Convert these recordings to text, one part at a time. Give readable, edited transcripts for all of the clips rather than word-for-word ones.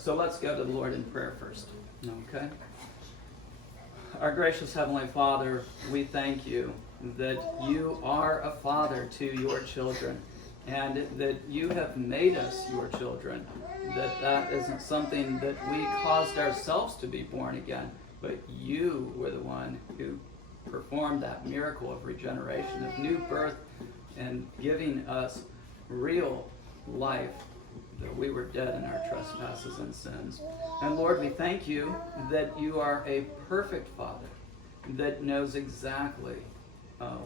So let's go to the Lord in prayer first. Okay? Our gracious Heavenly Father, we thank you that you are a father to your children, and that you have made us your children, that isn't something that we caused ourselves to be born again, but you were the one who performed that miracle of regeneration, of new birth, and giving us real life, that we were dead in our trespasses and sins. And Lord, we thank you that you are a perfect Father that knows exactly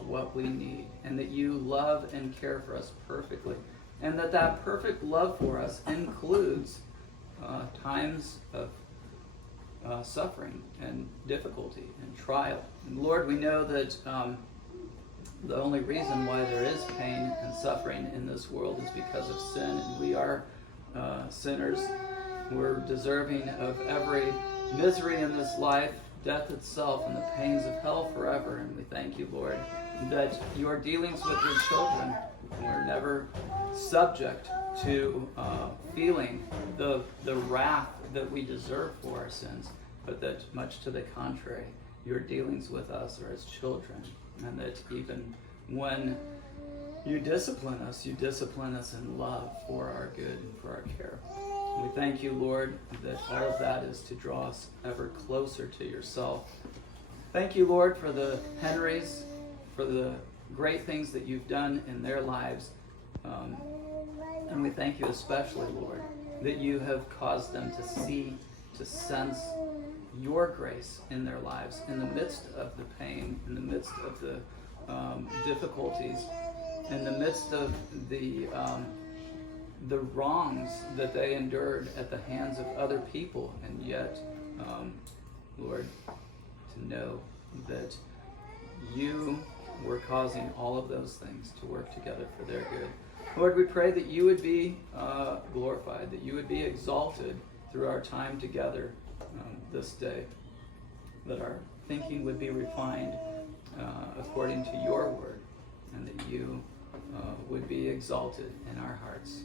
what we need, and that you love and care for us perfectly, and that perfect love for us includes times of suffering and difficulty and trial. And Lord, we know that the only reason why there is pain and suffering in this world is because of sin, and we are sinners. We're deserving of every misery in this life, death itself, and the pains of hell forever. And we thank you, Lord, that your dealings with your children were never subject to feeling the wrath that we deserve for our sins, but that much to the contrary, your dealings with us are as children, and that even when you discipline us in love for our good and for our care. We thank you, Lord, that all of that is to draw us ever closer to yourself. Thank you, Lord, for the Henrys, for the great things that you've done in their lives. And we thank you especially, Lord, that you have caused them to see, to sense your grace in their lives, in the midst of the pain, in the midst of the difficulties, in the midst of the wrongs that they endured at the hands of other people, and yet, Lord, to know that you were causing all of those things to work together for their good. Lord, we pray that you would be glorified, that you would be exalted through our time together this day, that our thinking would be refined according to your word, and that you would be exalted in our hearts.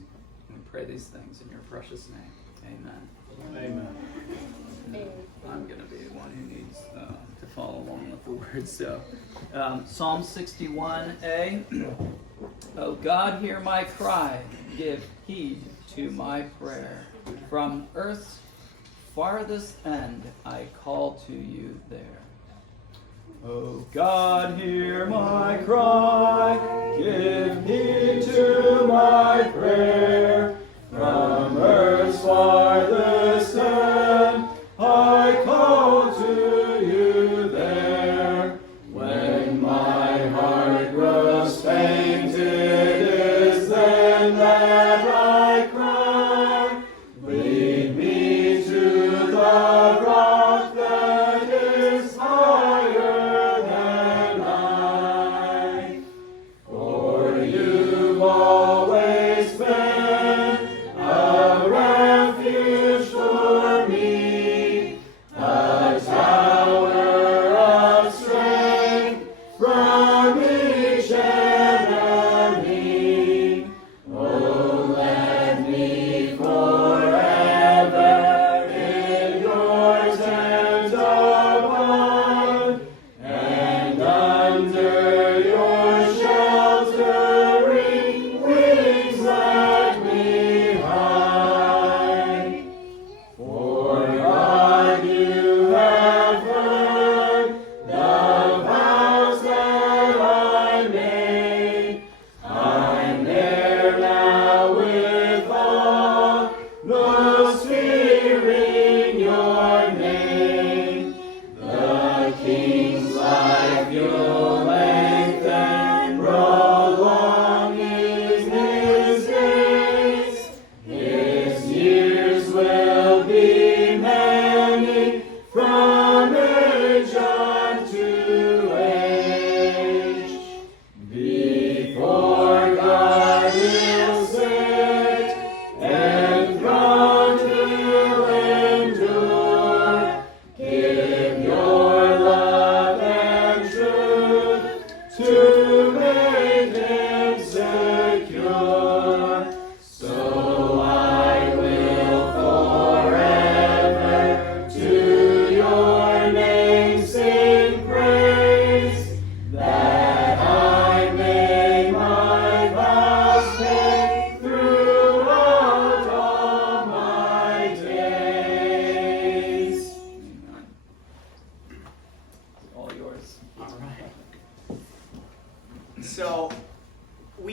And we pray these things in your precious name. Amen. Amen. I'm going to be the one who needs to follow along with the words. So, Psalm 61a. O God, hear my cry, give heed to my prayer. From earth's farthest end, I call to you there. O God, hear my cry, give heed to my prayer. From earth's farthest end, I call to you there. When my heart grows faint, it is then that I cry. Lead me to the rock that is higher than I. For you've always been a refuge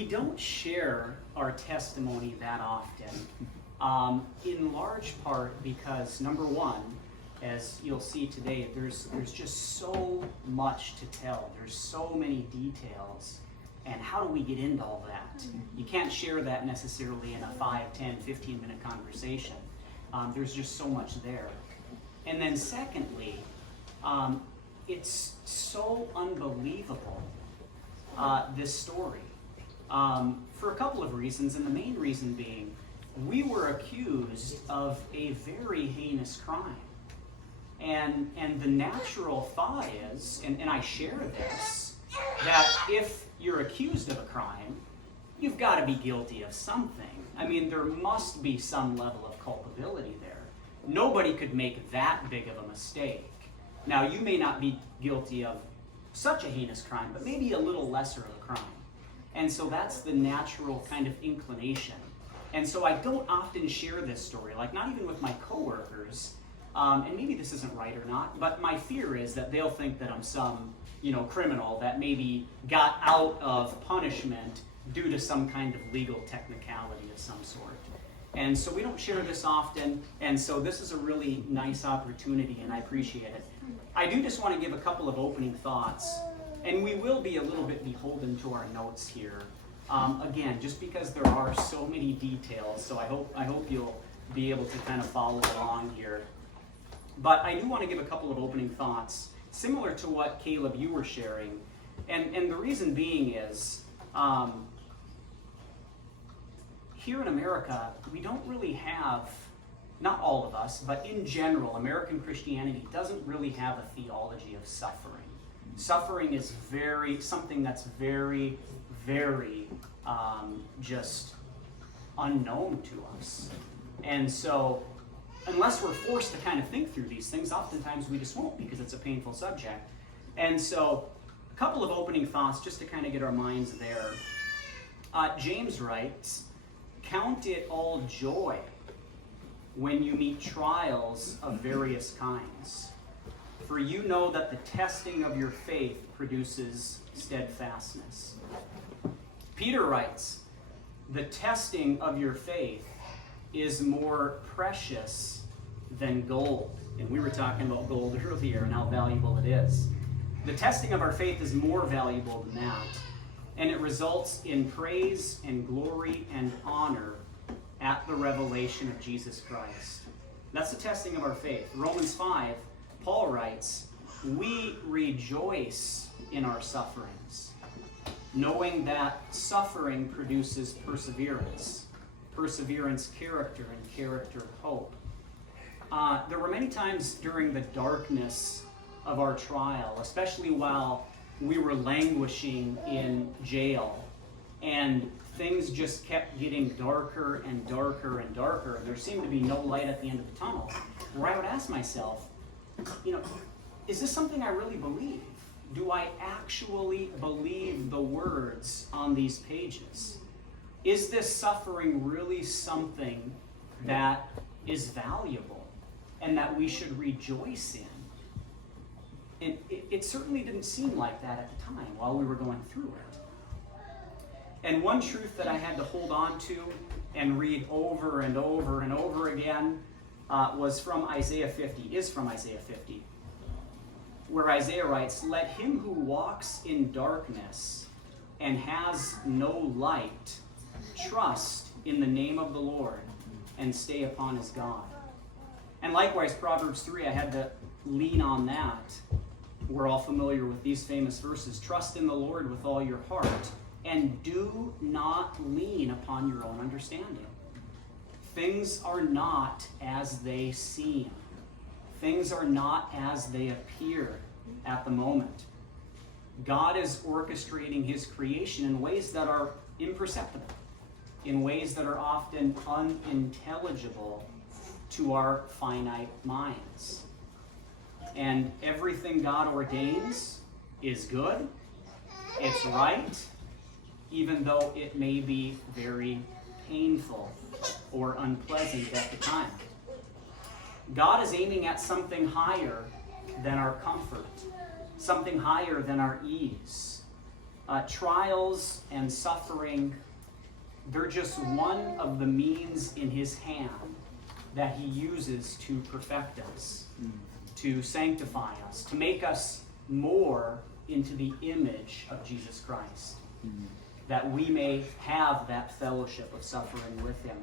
don't share our testimony that often, in large part because, number one, as you'll see today, there's just so much to tell. There's so many details. And how do we get into all that? You can't share that necessarily in a 5, 10, 15-minute conversation. There's just so much there. And then secondly, it's so unbelievable, this story, for a couple of reasons, and the main reason being, we were accused of a very heinous crime. And the natural thought is, and I share this, that if you're accused of a crime, you've got to be guilty of something. I mean, there must be some level of culpability there. Nobody could make that big of a mistake. Now, you may not be guilty of such a heinous crime, but maybe a little lesser of a crime. And so that's the natural kind of inclination. And so I don't often share this story, like not even with my coworkers, and maybe this isn't right or not, but my fear is that they'll think that I'm some, criminal that maybe got out of punishment due to some kind of legal technicality of some sort. And so we don't share this often, and so this is a really nice opportunity, and I appreciate it. I do just want to give a couple of opening thoughts, and we will be a little bit beholden to our notes here. Again, just because there are so many details, so I hope you'll be able to kind of follow along here. But I do want to give a couple of opening thoughts, similar to what Caleb, you were sharing. And the reason being is, here in America, we don't really have, not all of us, but in general, American Christianity doesn't really have a theology of suffering. Suffering is something that's very, very just unknown to us. And so, unless we're forced to kind of think through these things, oftentimes we just won't because it's a painful subject. And so, a couple of opening thoughts just to kind of get our minds there. James writes, "Count it all joy when you meet trials of various kinds. For you know that the testing of your faith produces steadfastness." Peter writes, "The testing of your faith is more precious than gold." And we were talking about gold earlier and how valuable it is. The testing of our faith is more valuable than that. And it results in praise and glory and honor at the revelation of Jesus Christ. That's the testing of our faith. Romans 5, Paul writes, "We rejoice in our sufferings, knowing that suffering produces perseverance. Perseverance, character, and character, hope." There were many times during the darkness of our trial, especially while we were languishing in jail, and things just kept getting darker and darker and darker, and there seemed to be no light at the end of the tunnel, where I would ask myself, is this something I really believe? Do I actually believe the words on these pages? Is this suffering really something that is valuable and that we should rejoice in? And it certainly didn't seem like that at the time while we were going through it. And one truth that I had to hold on to and read over and over and over again is from Isaiah 50, where Isaiah writes, "Let him who walks in darkness and has no light trust in the name of the Lord and stay upon his God." And likewise, Proverbs 3, I had to lean on that. We're all familiar with these famous verses. "Trust in the Lord with all your heart, and do not lean upon your own understanding." Things are not as they seem. Things are not as they appear at the moment. God is orchestrating his creation in ways that are imperceptible, in ways that are often unintelligible to our finite minds. And everything God ordains is good, it's right, even though it may be very painful or unpleasant at the time. God is aiming at something higher than our comfort, something higher than our ease. Trials and suffering, they're just one of the means in his hand that he uses to perfect us, to sanctify us, to make us more into the image of Jesus Christ, that we may have that fellowship of suffering with him.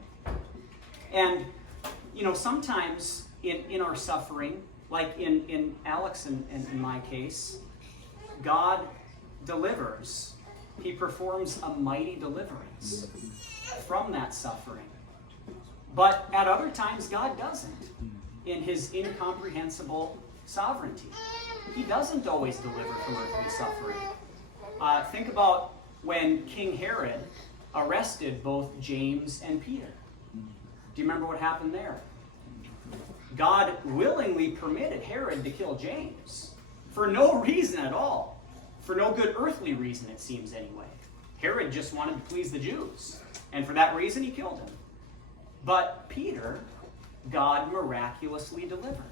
And, sometimes in our suffering, like in Alex and in my case, God delivers. He performs a mighty deliverance from that suffering. But at other times, God doesn't. In his incomprehensible sovereignty, he doesn't always deliver from earthly suffering. Think about when King Herod arrested both James and Peter. Do you remember what happened there? God willingly permitted Herod to kill James for no reason at all. For no good earthly reason, it seems anyway. Herod just wanted to please the Jews, and for that reason he killed him. But Peter, God miraculously delivered.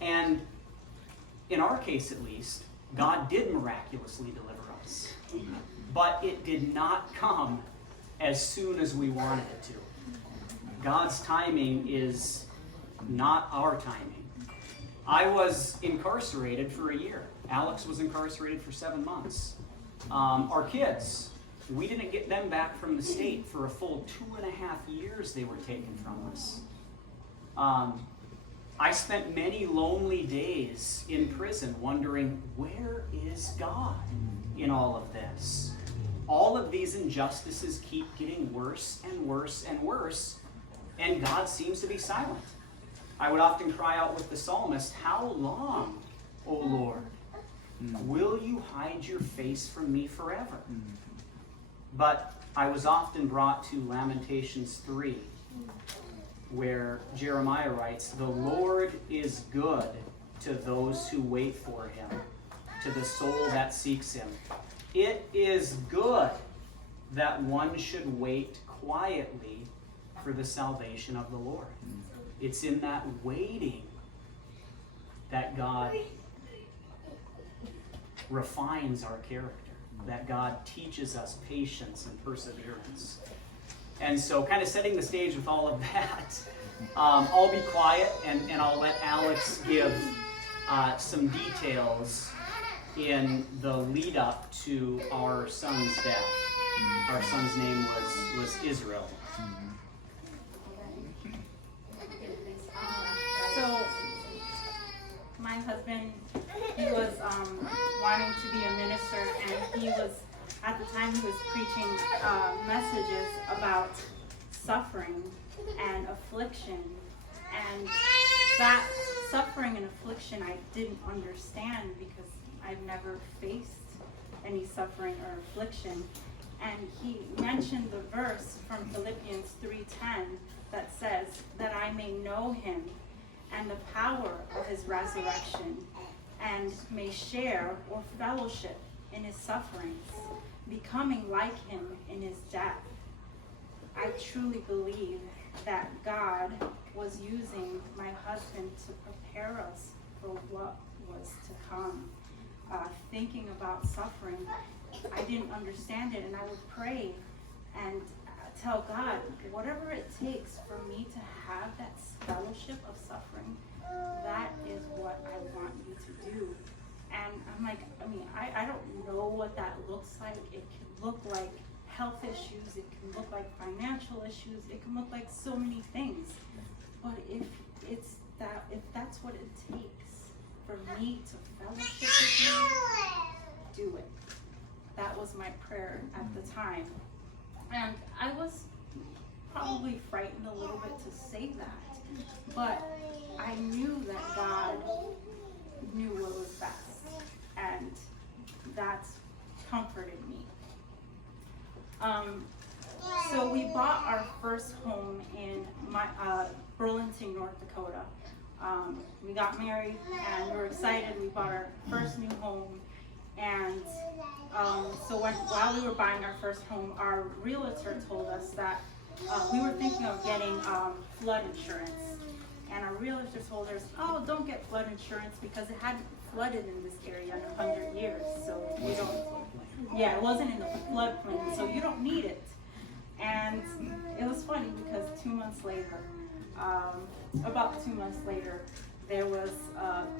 And in our case at least, God did miraculously deliver us. But it did not come as soon as we wanted it to. God's timing is not our timing. I was incarcerated for a year. Alex was incarcerated for 7 months. Our kids, we didn't get them back from the state for a full 2.5 years they were taken from us. I spent many lonely days in prison wondering, where is God in all of this? All of these injustices keep getting worse and worse and worse, and God seems to be silent. I would often cry out with the psalmist, "How long, O Lord, will you hide your face from me forever?" But I was often brought to Lamentations 3, where Jeremiah writes, "The Lord is good to those who wait for him, to the soul that seeks him. It is good that one should wait quietly for the salvation of the Lord." It's in that waiting that God refines our character, that God teaches us patience and perseverance. And so, kind of setting the stage with all of that, I'll be quiet and I'll let Alex give some details in the lead up to our son's death. Our son's name was Israel. So, my husband, he was wanting to be a minister, and he was, at the time, he was preaching messages about suffering and affliction. And that suffering and affliction I didn't understand because I've never faced any suffering or affliction. And he mentioned the verse from Philippians 3:10 that says that I may know him and the power of his resurrection, and may share or fellowship in his sufferings, becoming like him in his death. I truly believe that God was using my husband to prepare us for what was to come. Thinking about suffering, I didn't understand it, and I would pray and tell God, whatever it takes for me to have that fellowship of suffering, that is what I want you to do. And I'm like, I don't know what that looks like. It can look like health issues, it can look like financial issues, it can look like so many things. But if that's what it takes for me to fellowship with you, do it. That was my prayer at the time. And I was probably frightened a little bit to say that, but I knew that God knew what was best, and that comforted me. So we bought our first home in Burlington, North Dakota. We got married and we were excited. We bought our first new home, and so while we were buying our first home, our realtor told us that we were thinking of getting flood insurance. And our realtor told us, "Oh, don't get flood insurance because it hadn't flooded in this area in 100 years, so you What's don't. in the floodplain? Yeah, it wasn't in the floodplain, so you don't need it. And it was funny because 2 months later, about 2 months later, there was,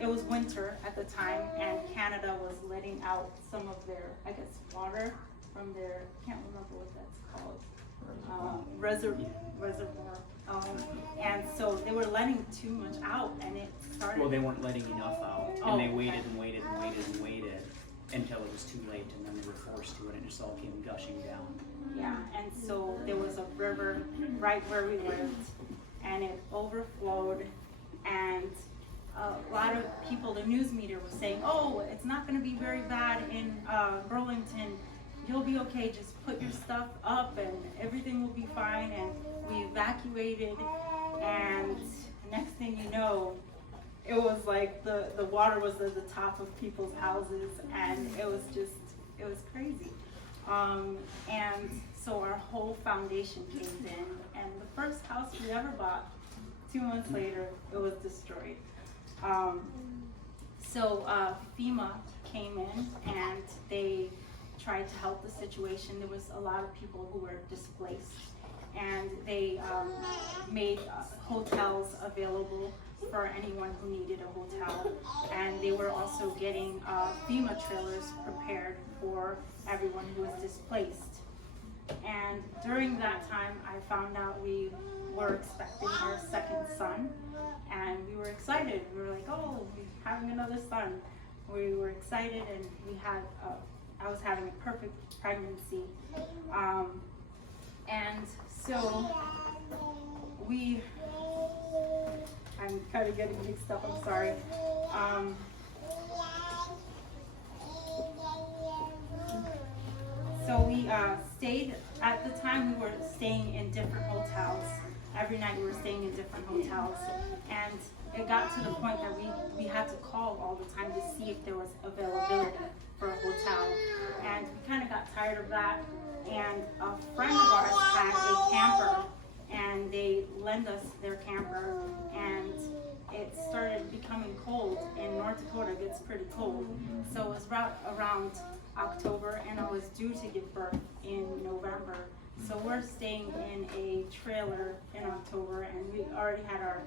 it was winter at the time, and Canada was letting out some of their, I guess, water from their, I can't remember what that's called, reservoir. And so they were letting too much out, and it started. Well, they weren't letting enough out, Oh, and they okay. waited and waited and waited and waited until it was too late, and then they were forced to it, and it just all came gushing down. Yeah, and so there was a river right where we lived, and it overflowed, and a lot of people, the news media was saying, oh, it's not going to be very bad in Burlington. You'll be okay, just put your stuff up and everything will be fine. And we evacuated, and next thing you know, it was like the water was at the top of people's houses, and it was crazy. And so our whole foundation caved in, and the first house we ever bought, 2 months later, it was destroyed. So FEMA came in and they tried to help the situation. There was a lot of people who were displaced, and they made hotels available for anyone who needed a hotel, and they were also getting FEMA trailers prepared for everyone who was displaced. And during that time, I found out we were expecting our second son, and we were excited. We were like, oh, we're having another son. We were excited, and we had, I was having a perfect pregnancy. And so I'm kind of getting mixed up, I'm sorry. So we stayed, at the time we were staying in different hotels. Every night we were staying in different hotels. And it got to the point that we had to call all the time to see if there was availability for a hotel. And we kind of got tired of that. And a friend of ours had a camper, and they lent us their camper, and it started becoming cold. In North Dakota, it gets pretty cold. So it was around October, and I was due to give birth in November. So we're staying in a trailer in October, and we already had our,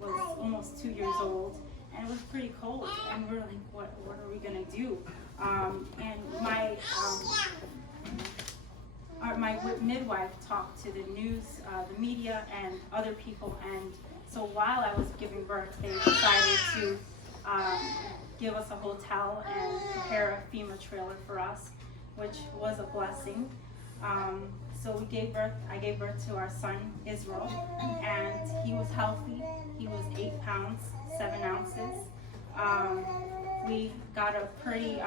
was almost 2 years old, and it was pretty cold, and we were like, what are we gonna do? And my midwife talked to the news, the media, and other people, and so while I was giving birth, they decided to give us a hotel and prepare a FEMA trailer for us, which was a blessing. So we gave birth, I gave birth to our son, Israel, and he was healthy. He was 8 pounds, 7 ounces. We got a pretty,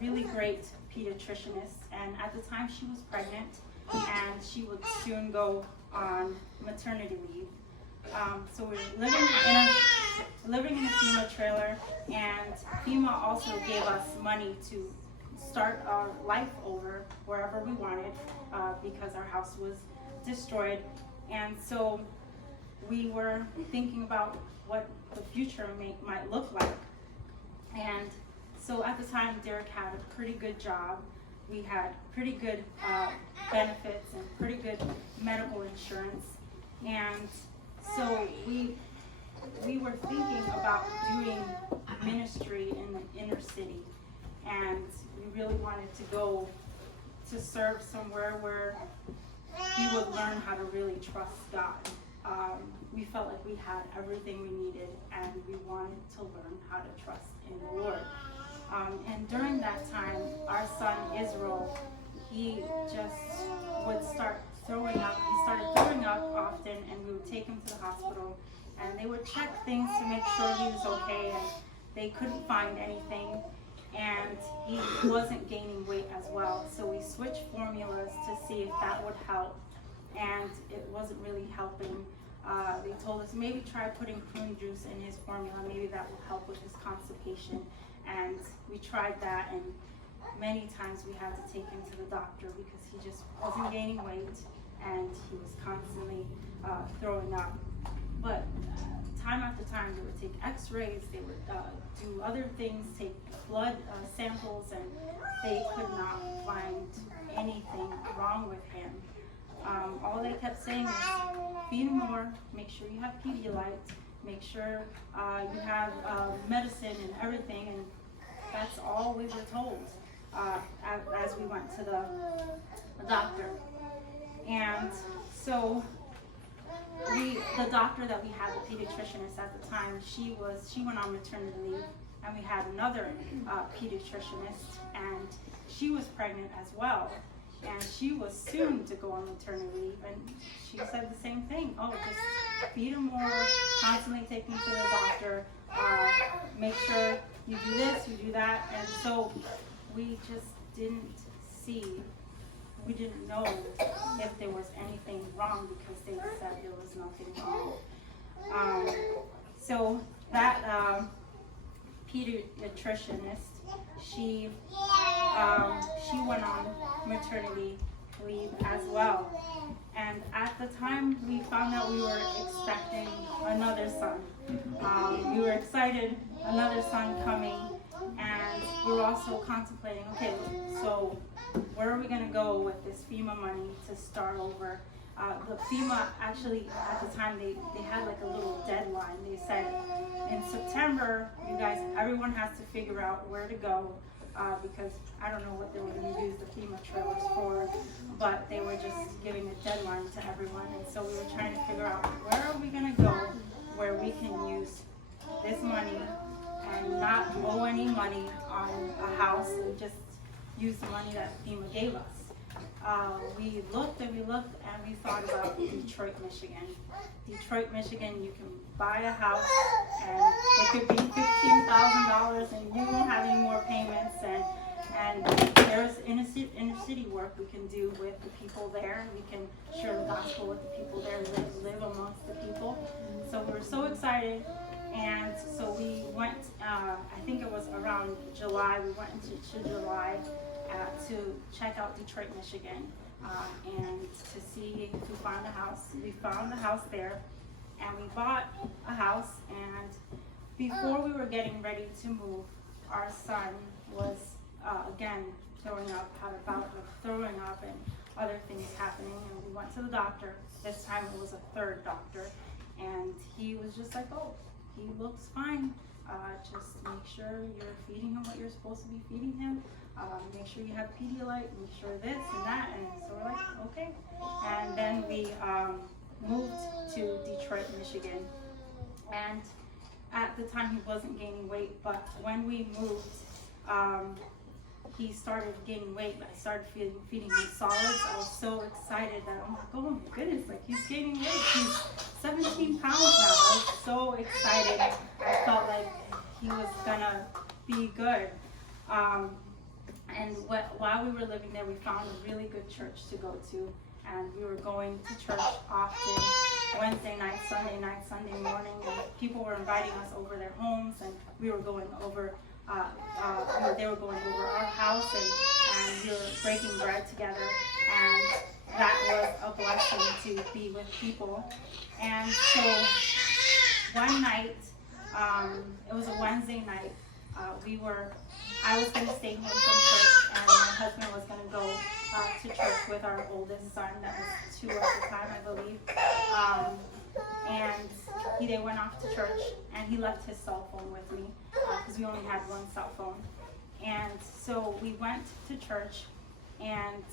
really great pediatricianist, and at the time she was pregnant, and she would soon go on maternity leave. So we were living in a FEMA trailer, and FEMA also gave us money to start our life over wherever we wanted, because our house was destroyed. And so we were thinking about what the future might look like. And so at the time, Derek had a pretty good job. We had pretty good benefits and pretty good medical insurance. And so we were thinking about doing ministry in the inner city. And we really wanted to go to serve somewhere where we would learn how to really trust God. We felt like we had everything we needed, and we wanted to learn how to trust in the Lord. And during that time, our son Israel, he just would start throwing up. He started throwing up often, and we would take him to the hospital, and they would check things to make sure he was okay, and they couldn't find anything. And he wasn't gaining weight as well. So we switched formulas to see if that would help, and it wasn't really helping. They told us maybe try putting prune juice in his formula, maybe that will help with his constipation. And we tried that, and many times we had to take him to the doctor because he just wasn't gaining weight, and he was constantly throwing up. but time after time they would take x-rays, they would do other things, take blood samples, and they could not find anything wrong with him. All they kept saying is, feed him more, make sure you have Pedialyte, make sure you have medicine and everything, and that's all we were told as we went to the doctor. And so the doctor that we had, the pediatricianist at the time, she went on maternity leave, and we had another pediatricianist, and she was pregnant as well, and she was soon to go on maternity leave, and she said the same thing. Oh, just feed him more, constantly take him to the doctor, make sure you do this, you do that, and so we just didn't know if there was anything wrong because they said there was nothing wrong. So that pediatricianist, she went on maternity leave as well. And at the time we found out we were expecting another son. We were excited, another son coming, and we were also contemplating, okay, so where are we going to go with this FEMA money to start over? The FEMA, actually, at the time, they had like a little deadline. They said, in September, you guys, everyone has to figure out where to go, because I don't know what they were going to use the FEMA trailers for, but they were just giving a deadline to everyone. And so we were trying to figure out, where are we going to go where we can use this money and not owe any money on a house and just use the money that FEMA gave us. We looked and we looked and we thought about Detroit, Michigan. Detroit, Michigan, you can buy a house and it could be $15,000 and you won't have any more payments, and there's inner city work we can do with the people there. We can share the gospel with the people there, live amongst the people. So we were so excited. And so we went, I think it was around July, we went into July to check out Detroit, Michigan, and to see if we found a house. We found a house there, and we bought a house, and before we were getting ready to move, our son was, again, throwing up, had a bout of throwing up and other things happening, and we went to the doctor. This time it was a third doctor, and he was just like, oh, he looks fine. Just make sure you're feeding him what you're supposed to be feeding him. Make sure you have Pedialyte, make sure this and that. And so we're like, okay. And then we moved to Detroit, Michigan. And at the time he wasn't gaining weight, but when we moved, he started gaining weight. I started feeding him solids. I was so excited that I'm like, oh my goodness, like he's gaining weight. He's 17 pounds now. I was so excited. I felt like he was gonna be good. And while we were living there, we found a really good church to go to. And we were going to church often, Wednesday night, Sunday morning. And people were inviting us over their homes, and we were going over, they were going over our house, and we were breaking bread together. And that was a blessing to be with people. And so one night, it was a Wednesday night, I was going to stay home from church, and my husband was going to go to church with our oldest son, that was 2 at the time, I believe. And they went off to church, and he left his cell phone with me, because we only had one cell phone. And so we went to church, and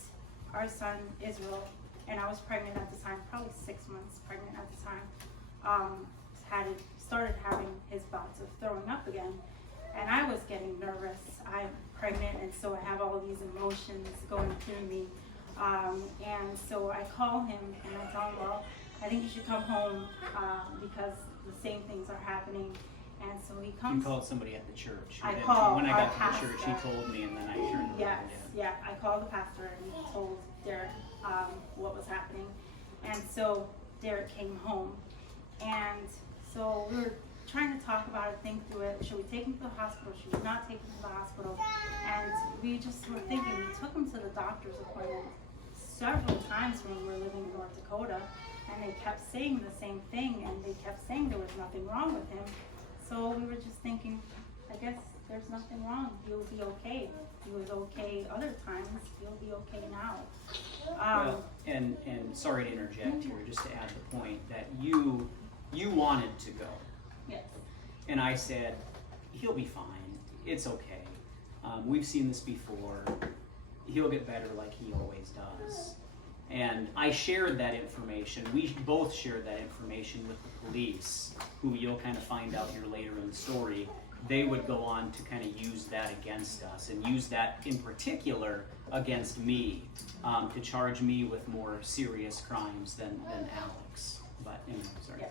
our son, Israel, and I was pregnant at the time, probably 6 months pregnant at the time, started having his bouts of throwing up again. And I was getting nervous. I'm pregnant, and so I have all these emotions going through me. And so I call him, and I tell him, well, I think you should come home because the same things are happening. And so he comes. You called somebody at the church. I And called when I got our to the church, he told me, and then I turned around. Yes, yeah. I called the pastor and told Derek what was happening. And so Derek came home. And so we were trying to talk about it, think through it. Should we take him to the hospital? Should we not take him to the hospital? And we just were thinking, we took him to the doctor's appointment several times when we were living in North Dakota. and they kept saying the same thing, and they kept saying there was nothing wrong with him. So we were just thinking, I guess there's nothing wrong. He'll be okay. He was okay other times. He'll be okay now. Well, and sorry to interject here, just to add the point that you wanted to go, Yes. and I said, he'll be fine. It's okay. We've seen this before. He'll get better like he always does. And I shared that information. We both shared that information with the police, who you'll kind of find out here later in the story. They would go on to kind of use that against us, and use that in particular against me, to charge me with more serious crimes than Alex. But anyway, sorry.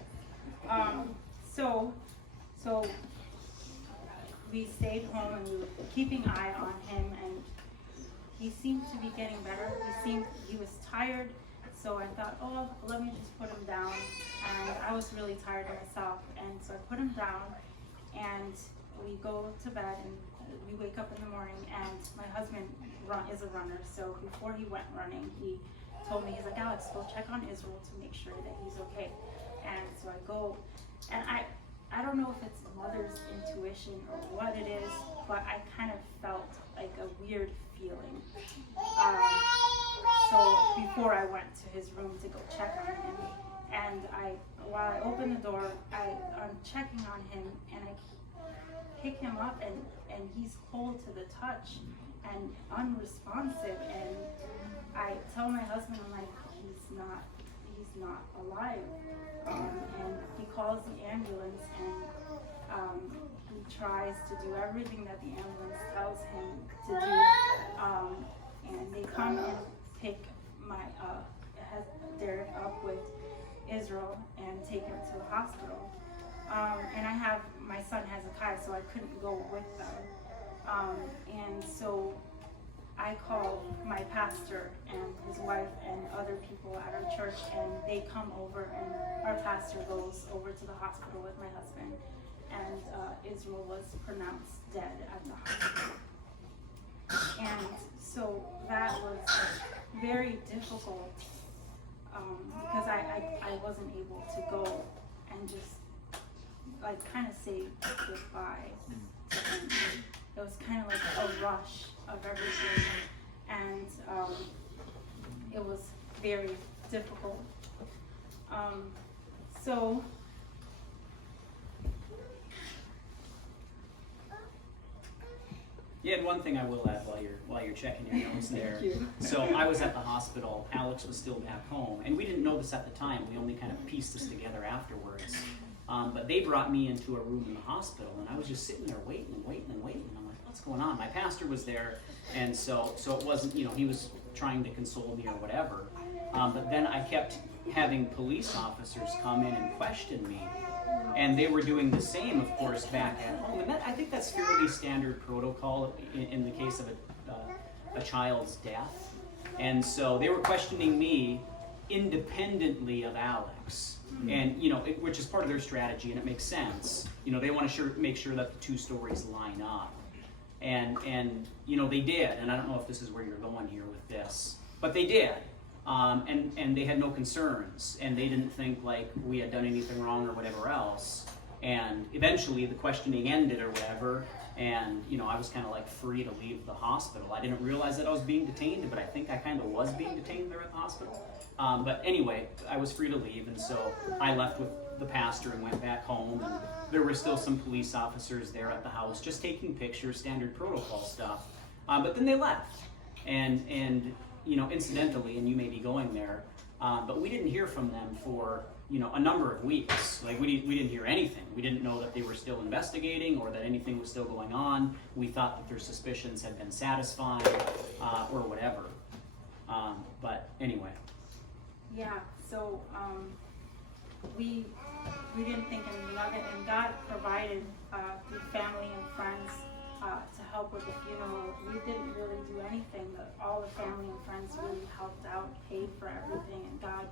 Yeah. So we stayed home and we were keeping an eye on him, and he seemed to be getting better. He was tired, so I thought, oh, let me just put him down. And I was really tired myself, and so I put him down, and we go to bed, and we wake up in the morning, and my husband is a runner, so before he went running, he told me, he's like, Alex, go check on Israel to make sure that he's okay. And so I go, and I don't know if it's mother's intuition or what it is, but I kind of felt like a weird feeling. So before I went to his room to go check on him, and while I opened the door, I'm checking on him, and I pick him up, and he's cold to the touch and unresponsive, and I tell my husband, I'm like, he's not alive. And he calls the ambulance, and he tries to do everything that the ambulance tells him to do. And they come and pick Derek up with Israel and take him to the hospital. And my son has a Kai, so I couldn't go with them. And so I call my pastor and his wife and other people at our church, and they come over, and our pastor goes over to the hospital with my husband, and Israel was pronounced dead at the hospital. And so that was very difficult, because I wasn't able to go and just like kind of say goodbye to him. It was kind of like a rush of everything, and it was very difficult. Yeah, and one thing I will add while you're checking your notes there. So I was at the hospital. Alex was still back home, and we didn't know this at the time. We only kind of pieced this together afterwards. But they brought me into a room in the hospital, and I was just sitting there waiting. I'm like, what's going on? My pastor was there, and so it wasn't, he was trying to console me or whatever. But then I kept having police officers come in and question me, and they were doing the same, of course, back at home. And I think that's fairly standard protocol in the case of a child's death. And so they were questioning me independently of Alex, and which is part of their strategy, and it makes sense. They want to make sure that the two stories line up, and they did. And I don't know if this is where you're going here with this, but they did. And they had no concerns, and they didn't think like we had done anything wrong or whatever else. And eventually the questioning ended or whatever, and I was kind of like free to leave the hospital. I didn't realize that I was being detained, but I think I kind of was being detained there at the hospital. But anyway, I was free to leave, and so I left with the pastor and went back home, and there were still some police officers there at the house just taking pictures, standard protocol stuff. But then they left, and incidentally, and you may be going there, but we didn't hear from them for a number of weeks. Like we didn't hear anything. We didn't know that they were still investigating or that anything was still going on. We thought that their suspicions had been satisfied or whatever. But anyway. Yeah. So we didn't think anything of it, and God provided through family and friends to help with the funeral. We didn't really do anything. All the family and friends really helped out, paid for everything, and God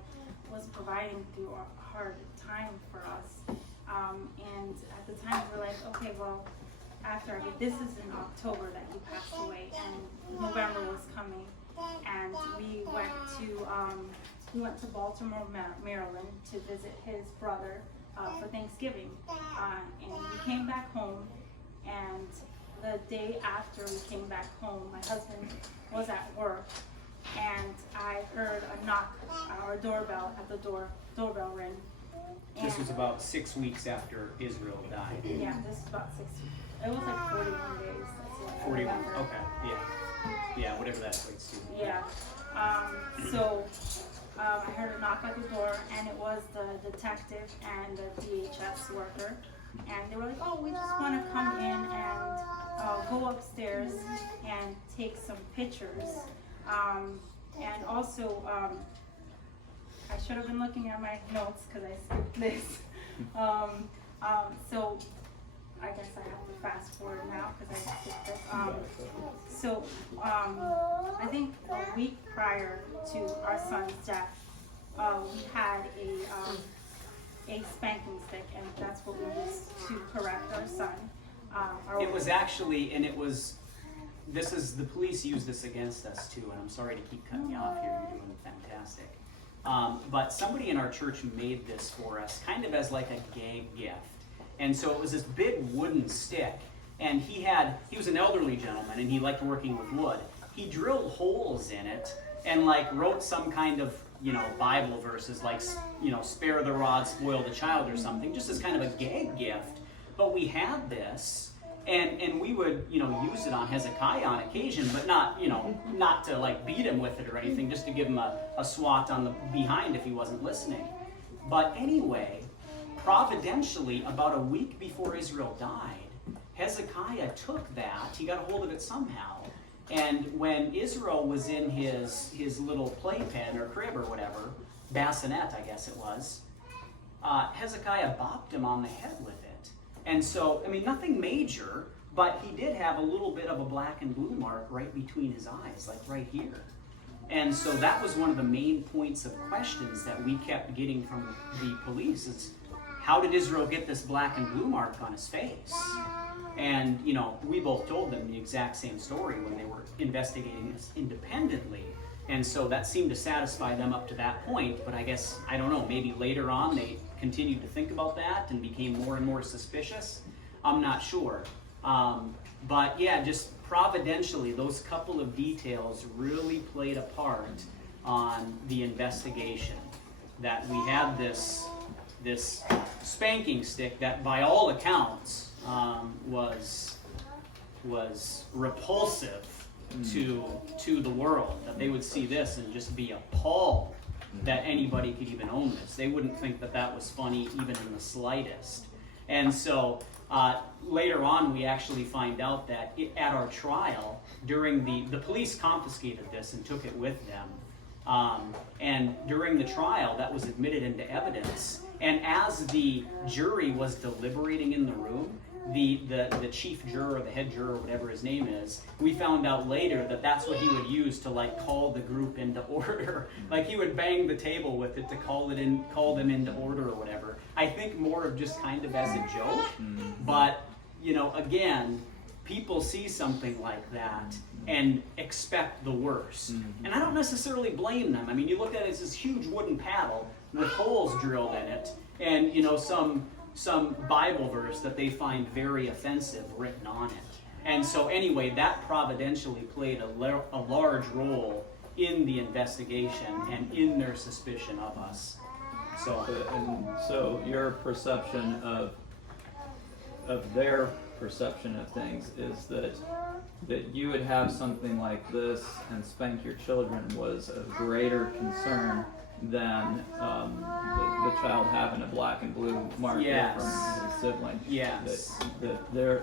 was providing through a hard time for us. And at the time, we're like, okay, well, this is in October that he passed away, and November was coming, and we went to he went to Baltimore, Maryland to visit his brother for Thanksgiving. And we came back home, and the day after we came back home, my husband was at work, and I heard a knock or a doorbell at the doorbell ring. And This was about 6 weeks after Israel died. yeah, this is about 6 weeks. It was like 41 days. That's what I 41, remember. okay, yeah. Yeah, whatever that equates to. Yeah. I heard a knock at the door, and it was the detective and the DHS worker. And they were like, oh, we just want to come in and go upstairs and take some pictures. And also, I should have been looking at my notes because I skipped this. So I guess I have to fast forward now because I skipped this. I think a week prior to our son's death, we had a spanking stick, and that's what we used to correct our son. It was actually, and it was, the police used this against us too, and I'm sorry to keep cutting you off here, you're doing fantastic. But somebody in our church made this for us, kind of as like a gag gift. And so it was this big wooden stick, and he was an elderly gentleman, and he liked working with wood. He drilled holes in it, and like wrote some kind of, Bible verses, like, spare the rod, spoil the child or something, just as kind of a gag gift. But we had this, and we would, use it on Hezekiah on occasion, but not, not to like beat him with it or anything, just to give him a swat on the behind if he wasn't listening. But anyway, providentially, about a week before Israel died, Hezekiah took that, he got a hold of it somehow, and when Israel was in his little playpen or crib or whatever, bassinet I guess it was, Hezekiah bopped him on the head with it. And so, nothing major, but he did have a little bit of a black and blue mark right between his eyes, like right here. And so that was one of the main points of questions that we kept getting from the police. Is how did Israel get this black and blue mark on his face? And, we both told them the exact same story when they were investigating this independently. And so that seemed to satisfy them up to that point. But I guess, I don't know, maybe later on they continued to think about that and became more and more suspicious. I'm not sure. But yeah, just providentially, those couple of details really played a part on the investigation. That we had this spanking stick that, by all accounts, was repulsive to the world. That they would see this and just be appalled that anybody could even own this. They wouldn't think that that was funny even in the slightest. And so later on, we actually find out that at our trial, during the police confiscated this and took it with them. And during the trial, that was admitted into evidence. And as the jury was deliberating in the room, the chief juror, the head juror, whatever his name is, we found out later that that's what he would use to like call the group into order. Like he would bang the table with it to call them into order or whatever. I think more of just kind of as a joke. But, again, people see something like that and expect the worst. And I don't necessarily blame them. You look at it as this huge wooden paddle with holes drilled in it, and some Bible verse that they find very offensive written on it. And so anyway, that providentially played a large role in the investigation and in their suspicion of us. So your perception of their perception of things is that you would have something like this and spank your children was of greater concern than the child having a black and blue marker from his sibling. Yes. That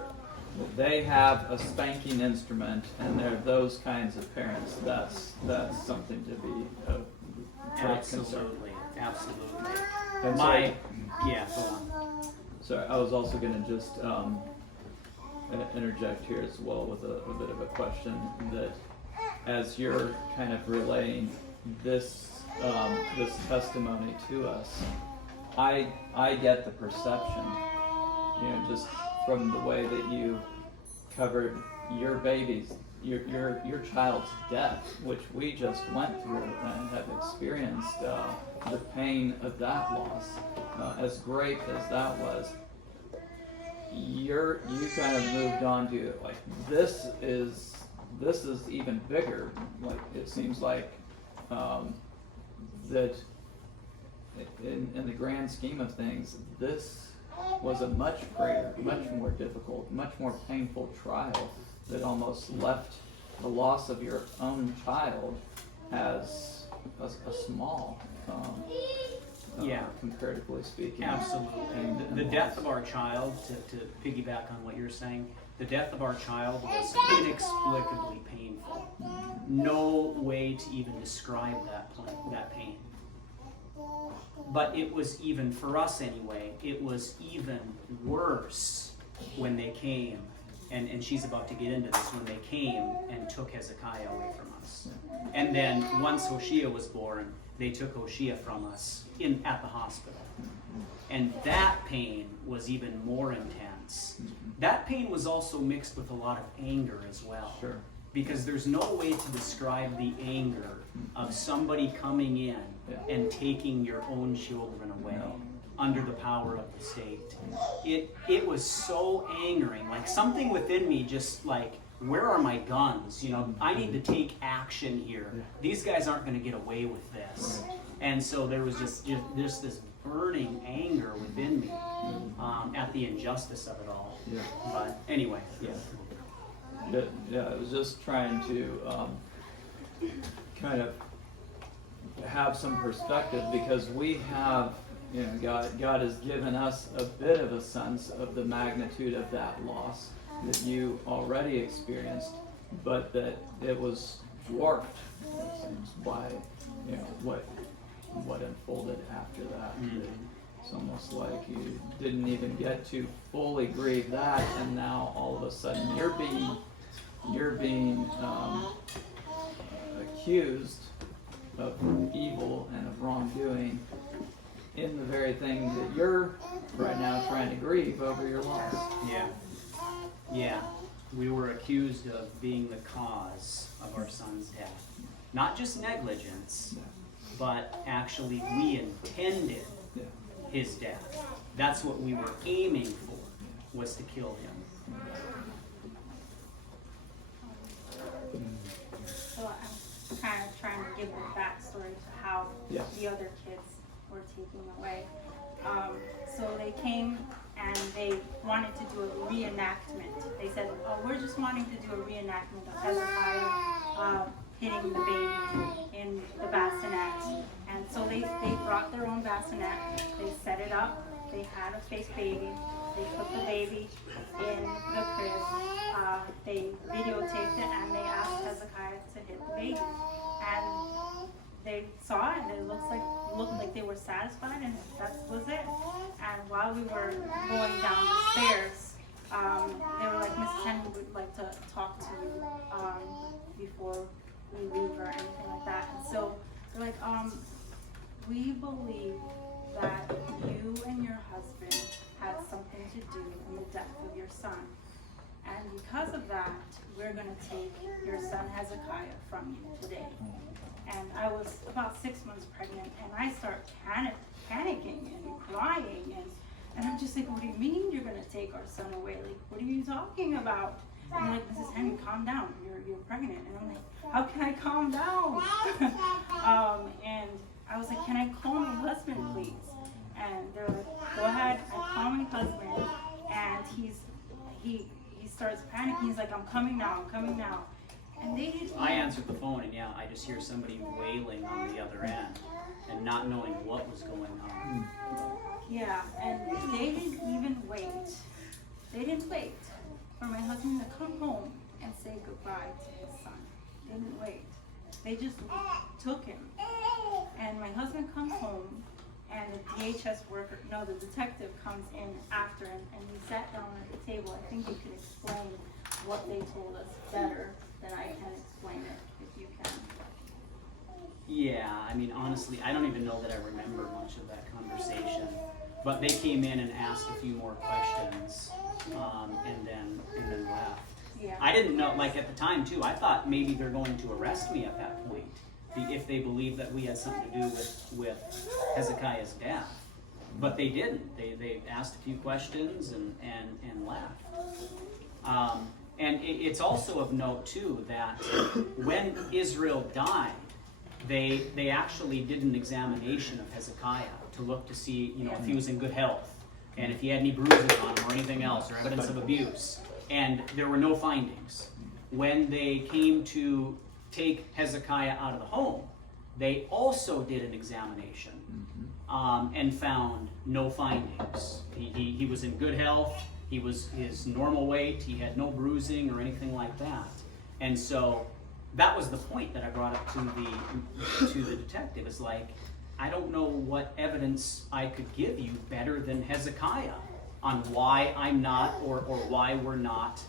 they have a spanking instrument, and they're those kinds of parents. That's something to be of great concern. Absolutely. And Go on. So I was also going to just interject here as well with a bit of a question, that as you're kind of relaying this testimony to us, I get the perception, just from the way that you covered your babies your child's death, which we just went through and have experienced the pain of that loss, as great as that was, you kind of moved on to like this is even bigger. Like it seems like that in the grand scheme of things, this was a much greater, much more difficult, much more painful trial that almost left the loss of your own child as a small, Yeah. comparatively speaking. Absolutely. And The death of our child, to piggyback on what you're saying, the death of our child was inexplicably painful. No way to even describe that pain. But it was even, for us anyway, it was even worse when they came, and she's about to get into this, when they came and took Hezekiah away from us. And then once Hoshea was born, they took Hoshea from us at the hospital. And that pain was even more intense. That pain was also mixed with a lot of anger as well. Sure. Because there's no way to describe the anger of somebody coming in and taking your own children away under the power of the state. It was so angering. Like something within me just like, where are my guns? You know, I need to take action here. These guys aren't going to get away with this. And so there was just this burning anger within me at the injustice of it all. Yeah. But anyway, yeah. Yeah, I was just trying to kind of have some perspective, because we have, you know, God has given us a bit of a sense of the magnitude of that loss that you already experienced, but that it was dwarfed, it seems, by, you know, what unfolded after that. Mm-hmm. It's almost like you didn't even get to fully grieve that, and now all of a sudden you're being accused of evil and of wrongdoing in the very thing that you're right now trying to grieve over your loss. Yeah. Yeah. We were accused of being the cause of our son's death. Not just negligence, but actually we intended his death. That's what we were aiming for, was to kill him. So I'm kind of trying to give a backstory to how the other kids were taken away. So they came and they wanted to do a reenactment. They said, "Oh, we're just wanting to do a reenactment of Hezekiah hitting the baby in the bassinet." And so they brought their own bassinet. They set it up. They had a fake baby. They put the baby in the crib. They videotaped it and they asked Hezekiah to hit the baby. And they saw it and it looked like they were satisfied, and that was it. And while we were going down the stairs, they were like, "Mrs. Henry would like to talk to you before we leave," or anything like that. And so they're like, "We believe that you and your husband had something to do in the death of your son. And because of that, we're going to take your son Hezekiah from you today." And I was about 6 months pregnant, and I start panicking and crying, and I'm just like, "What do you mean you're going to take our son away? Like, what are you talking about?" And they're like, "Mrs. Henry, calm down. You're pregnant." And I'm like, "How can I calm down?" And I was like, "Can I call my husband, please?" And they're like, "Go ahead." I call my husband, and he starts panicking. He's like, "I'm coming now. And they didn't. I answered the phone, and I just hear somebody wailing on the other end and not knowing what was going on. Yeah, and they didn't even wait. They didn't wait for my husband to come home and say goodbye to his son. They didn't wait. They just took him. And my husband comes home, and the the detective comes in after, and we sat down at the table. I think you can explain what they told us better than I can explain it, if you can. Yeah, I mean, honestly, I don't even know that I remember much of that conversation. But they came in and asked a few more questions, and then left. Yeah. I didn't know, like at the time too, I thought maybe they're going to arrest me at that point if they believed that we had something to do with Hezekiah's death. But they didn't. They asked a few questions and left. And it's also of note too that when Israel died, they actually did an examination of Hezekiah to look to see, if he was in good health and if he had any bruises on him or anything else or evidence of abuse. And there were no findings. When they came to take Hezekiah out of the home, they also did an examination and found no findings. He was in good health. He was his normal weight. He had no bruising or anything like that. And so that was the point that I brought up to the detective. It's like, I don't know what evidence I could give you better than Hezekiah on why I'm not or why we're not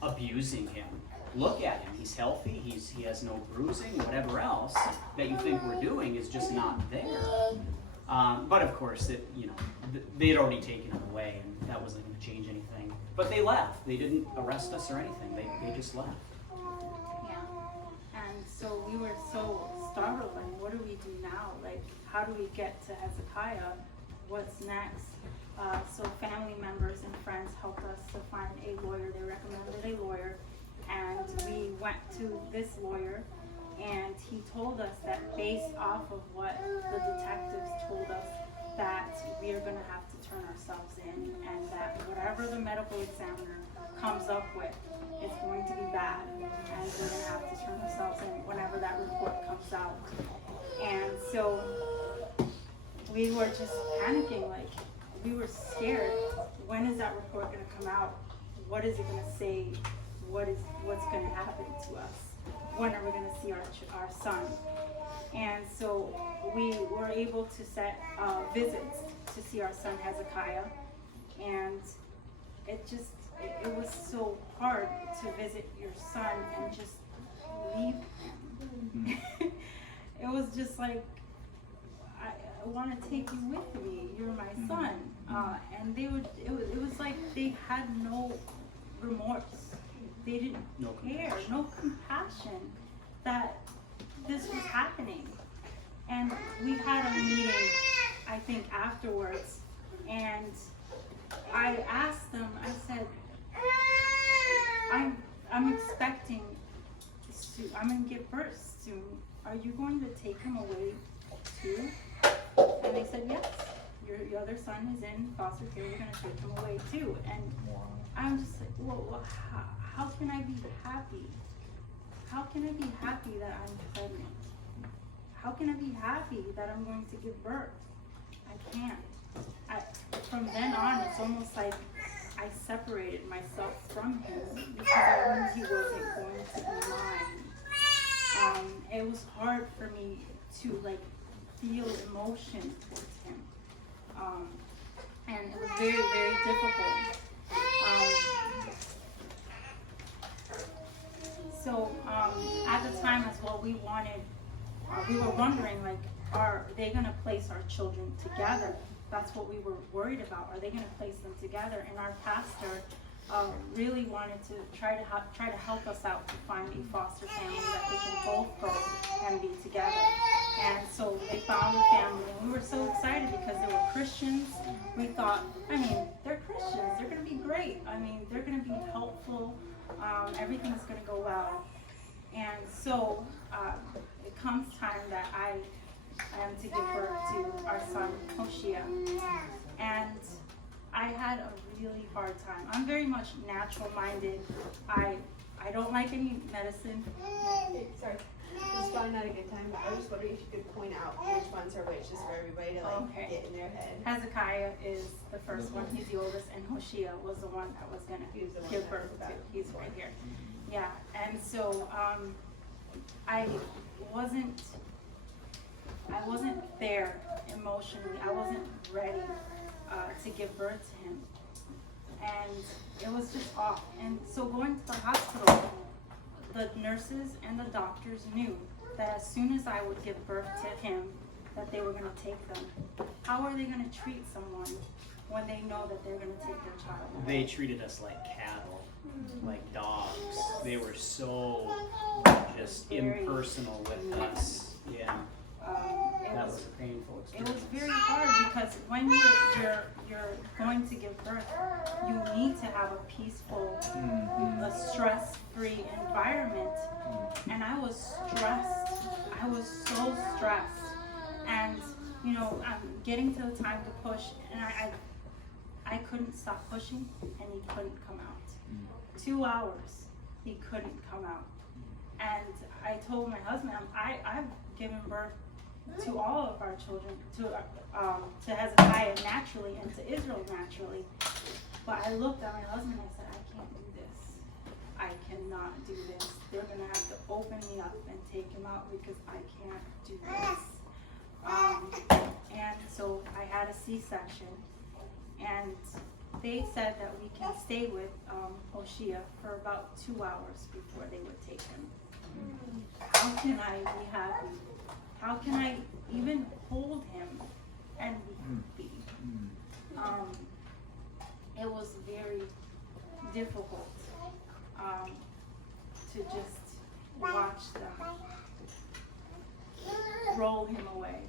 abusing him. Look at him. He's healthy. He has no bruising. Whatever else that you think we're doing is just not there. But of course, they had already taken him away, and that wasn't going to change anything. But they left. They didn't arrest us or anything. They just left. Yeah. And so we were so startled. Like, what do we do now? Like, how do we get to Hezekiah? What's next? So family members and friends helped us to find a lawyer. They recommended a lawyer, and we went to this lawyer, and he told us that based off of what the detectives told us, that we are going to have to turn ourselves in, and that whatever the medical examiner comes up with is going to be bad, and we're going to have to turn ourselves in whenever that report comes out. And so we were just panicking, like, we were scared. When is that report going to come out? What is it going to say? What's going to happen to us? When are we going to see our son? And so we were able to set visits to see our son Hezekiah, and it was so hard to visit your son and just leave him. It was just like, I want to take you with me. You're my son. And it was like they had no remorse. They didn't care, no compassion that this was happening. And we had a meeting, I think, afterwards, and I asked them, I said, I'm expecting soon, I'm going to give birth soon. Are you going to take him away too? And they said, yes, your other son is in foster care, we're going to take him away too. And I'm just like, well, how can I be happy? How can I be happy that I'm pregnant? How can I be happy that I'm going to give birth? I can't. From then on, it's almost like I separated myself from him because I knew he wasn't going to be mine. It was hard for me to feel emotion towards him. And it was very, very difficult. So at the time as well, we were wondering, are they going to place our children together? That's what we were worried about. Are they going to place them together? And our pastor really wanted to try to help us out to find a foster family that they can both go and be together. And so they found a family, and we were so excited because they were Christians. We thought, they're Christians. They're going to be great. They're going to be helpful. Everything's going to go well. And so it comes time that I am to give birth to our son, Hoshea. And I had a really hard time. I'm very much natural-minded. I don't like any medicine. Sorry, this is probably not a good time, but I was just wondering if you could point out which ones are which, just for everybody to get in their head. Hezekiah is the first one. He's the oldest, and Hoshea was the one that was going to give birth to. He's right here. Yeah, and so I wasn't there emotionally. I wasn't ready to give birth to him, and it was just off. And so going to the hospital, the nurses and the doctors knew that as soon as I would give birth to him, that they were going to take them. How are they going to treat someone when they know that they're going to take their child away. They treated us like cattle, like dogs. They were so just impersonal with us. Yeah, that was a painful It experience. was very hard because when you're going to give birth, you need to have a peaceful, a stress-free environment. And I was stressed. I was so stressed. And I'm getting to the time to push, and I couldn't stop pushing, and he couldn't come out. 2 hours, he couldn't come out. And I told my husband, I've given birth to all of our children, to Hezekiah naturally and to Israel naturally. But I looked at my husband and I said, I can't do this. I cannot do this. They're going to have to open me up and take him out because I can't do this. And so I had a C-section, and they said that we can stay with Hoshea for about 2 hours before they would take him. How can I be happy? How can I even hold him and be happy? It was very difficult to just watch them roll him away.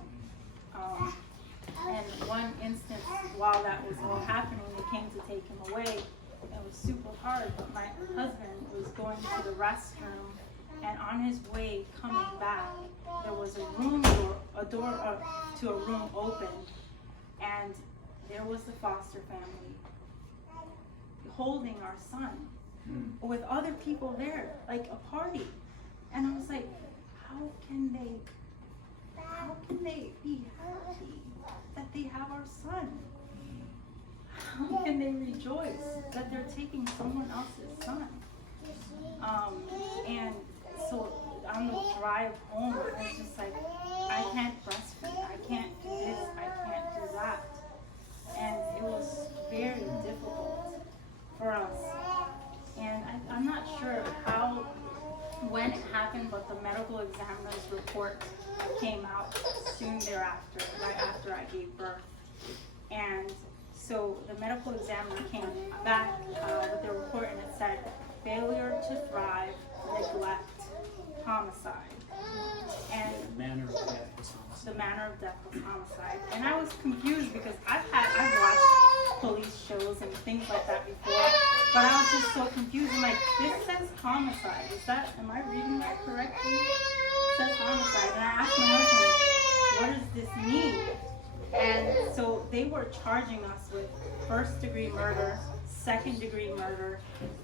And one instance, while that was all happening, they came to take him away. It was super hard, but my husband was going to the restroom, and on his way coming back, there was a door to a room open, and there was the foster family holding our son with other people there, like a party. And I was like, how can they be happy that they have our son? How can they rejoice that they're taking someone else's son? And so on the drive home, I was just like, I can't breastfeed, I can't do this, I can't do that. And it was very difficult for us. And I'm not sure when it happened, but the medical examiner's report came out soon thereafter, right after I gave birth. And so the medical examiner came back with the report, and it said failure to thrive, neglect, homicide. And The manner of death was homicide. the manner of death was homicide. And I was confused because I've watched police shows and things like that before, but I was just so confused. I'm like, this says homicide. Am I reading that correctly? It says homicide. And I asked my husband, what does this mean? And so they were charging us with first-degree murder, second-degree murder,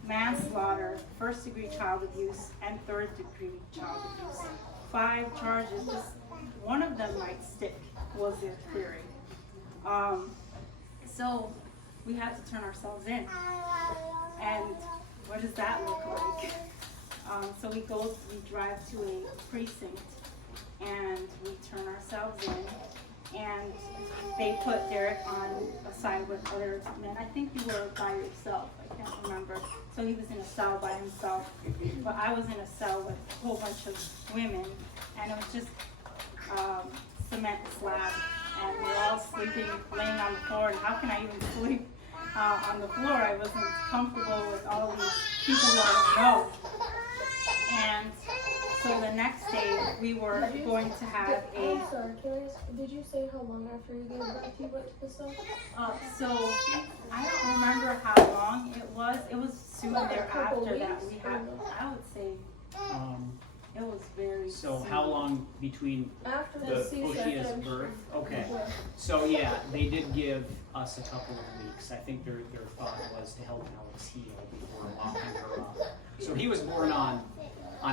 manslaughter, first-degree child abuse, and third-degree child abuse. 5 charges, just one of them might stick, was their theory. So we had to turn ourselves in. And what does that look like? So we drive to a precinct, and we turn ourselves in, and they put Derek on a side with other men. I think you were by yourself, I can't remember. So he was in a cell by himself, but I was in a cell with a whole bunch of women, and it was just cement slab, and we're all sleeping, laying on the floor, and how can I even sleep on the floor? I wasn't comfortable with all these people that I know. And so the next day, we were going to have a... I'm sorry, did you say how long after you gave birth you went to the cell? So I don't remember how long it was. It was soon thereafter that we had, I would say, it was very So soon. how long between After the Hoshea's C-section. birth? Okay. Yeah. So yeah, they did give us a couple of weeks. I think their thought was to help Alex heal before locking her up. So he was born on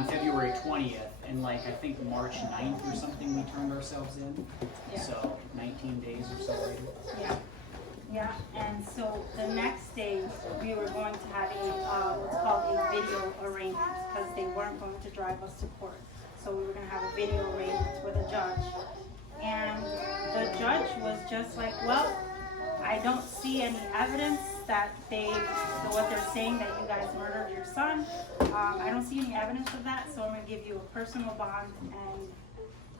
February 20th, and I think March 9th or something we turned ourselves in. Yeah. So 19 days or so later. Yeah, and so the next day we were going to have what's called a video arraignment, because they weren't going to drive us to court. So we were going to have a video arraignment with a judge. And the judge was just like, well, I don't see any evidence that what they're saying that you guys murdered your son. I don't see any evidence of that, so I'm going to give you a personal bond, and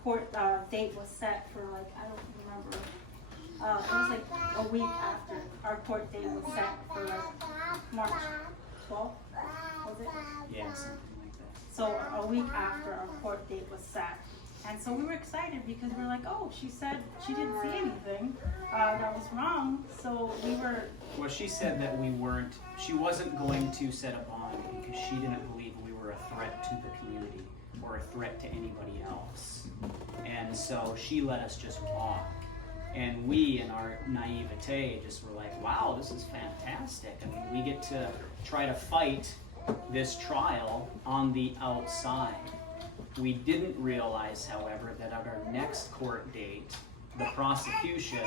court date was set for I don't remember. It was a week after our court date was set for like March 12th, was it? Yeah, something like that. So a week after our court date was set. And so we were excited because we're like, oh, she said she didn't see anything that was wrong. So we were. Well, she said that she wasn't going to set a bond because she didn't believe we were a threat to the community or a threat to anybody else. And so she let us just walk. And we, in our naivete, just were like, wow, this is fantastic. I mean, we get to try to fight this trial on the outside. We didn't realize, however, that at our next court date, the prosecution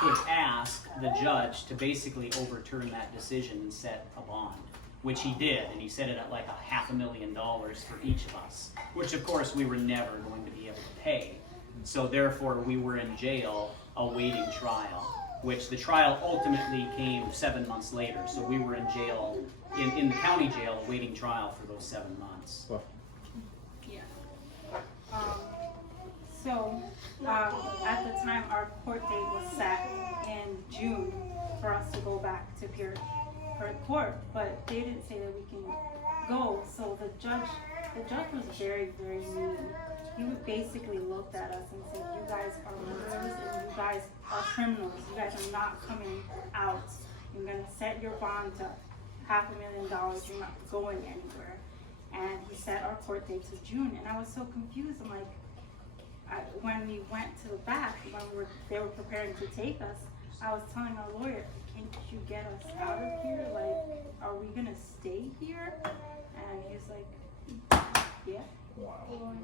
could ask the judge to basically overturn that decision and set a bond, which he did, and he set it at like $500,000 for each of us, which of course we were never going to be able to pay. So therefore we were in jail awaiting trial, which the trial ultimately came 7 months later. So we were in jail, in the county jail, awaiting trial for those 7 months. Well, Yeah. So at the time, our court date was set in June for us to go back to Pure Court, but they didn't say that we can go. So the judge was very, very mean. He would basically looked at us and said, "You guys are murderers and you guys are criminals. You guys are not coming out. You're gonna set your bond to $500,000. You're not going anywhere." And he set our court date to June, and I was so confused. I'm like, when we went to the back, when they were preparing to take us, I was telling our lawyer, "Can't you get us out of here? Like, are we gonna stay here?" And he's like, "Yeah." wow.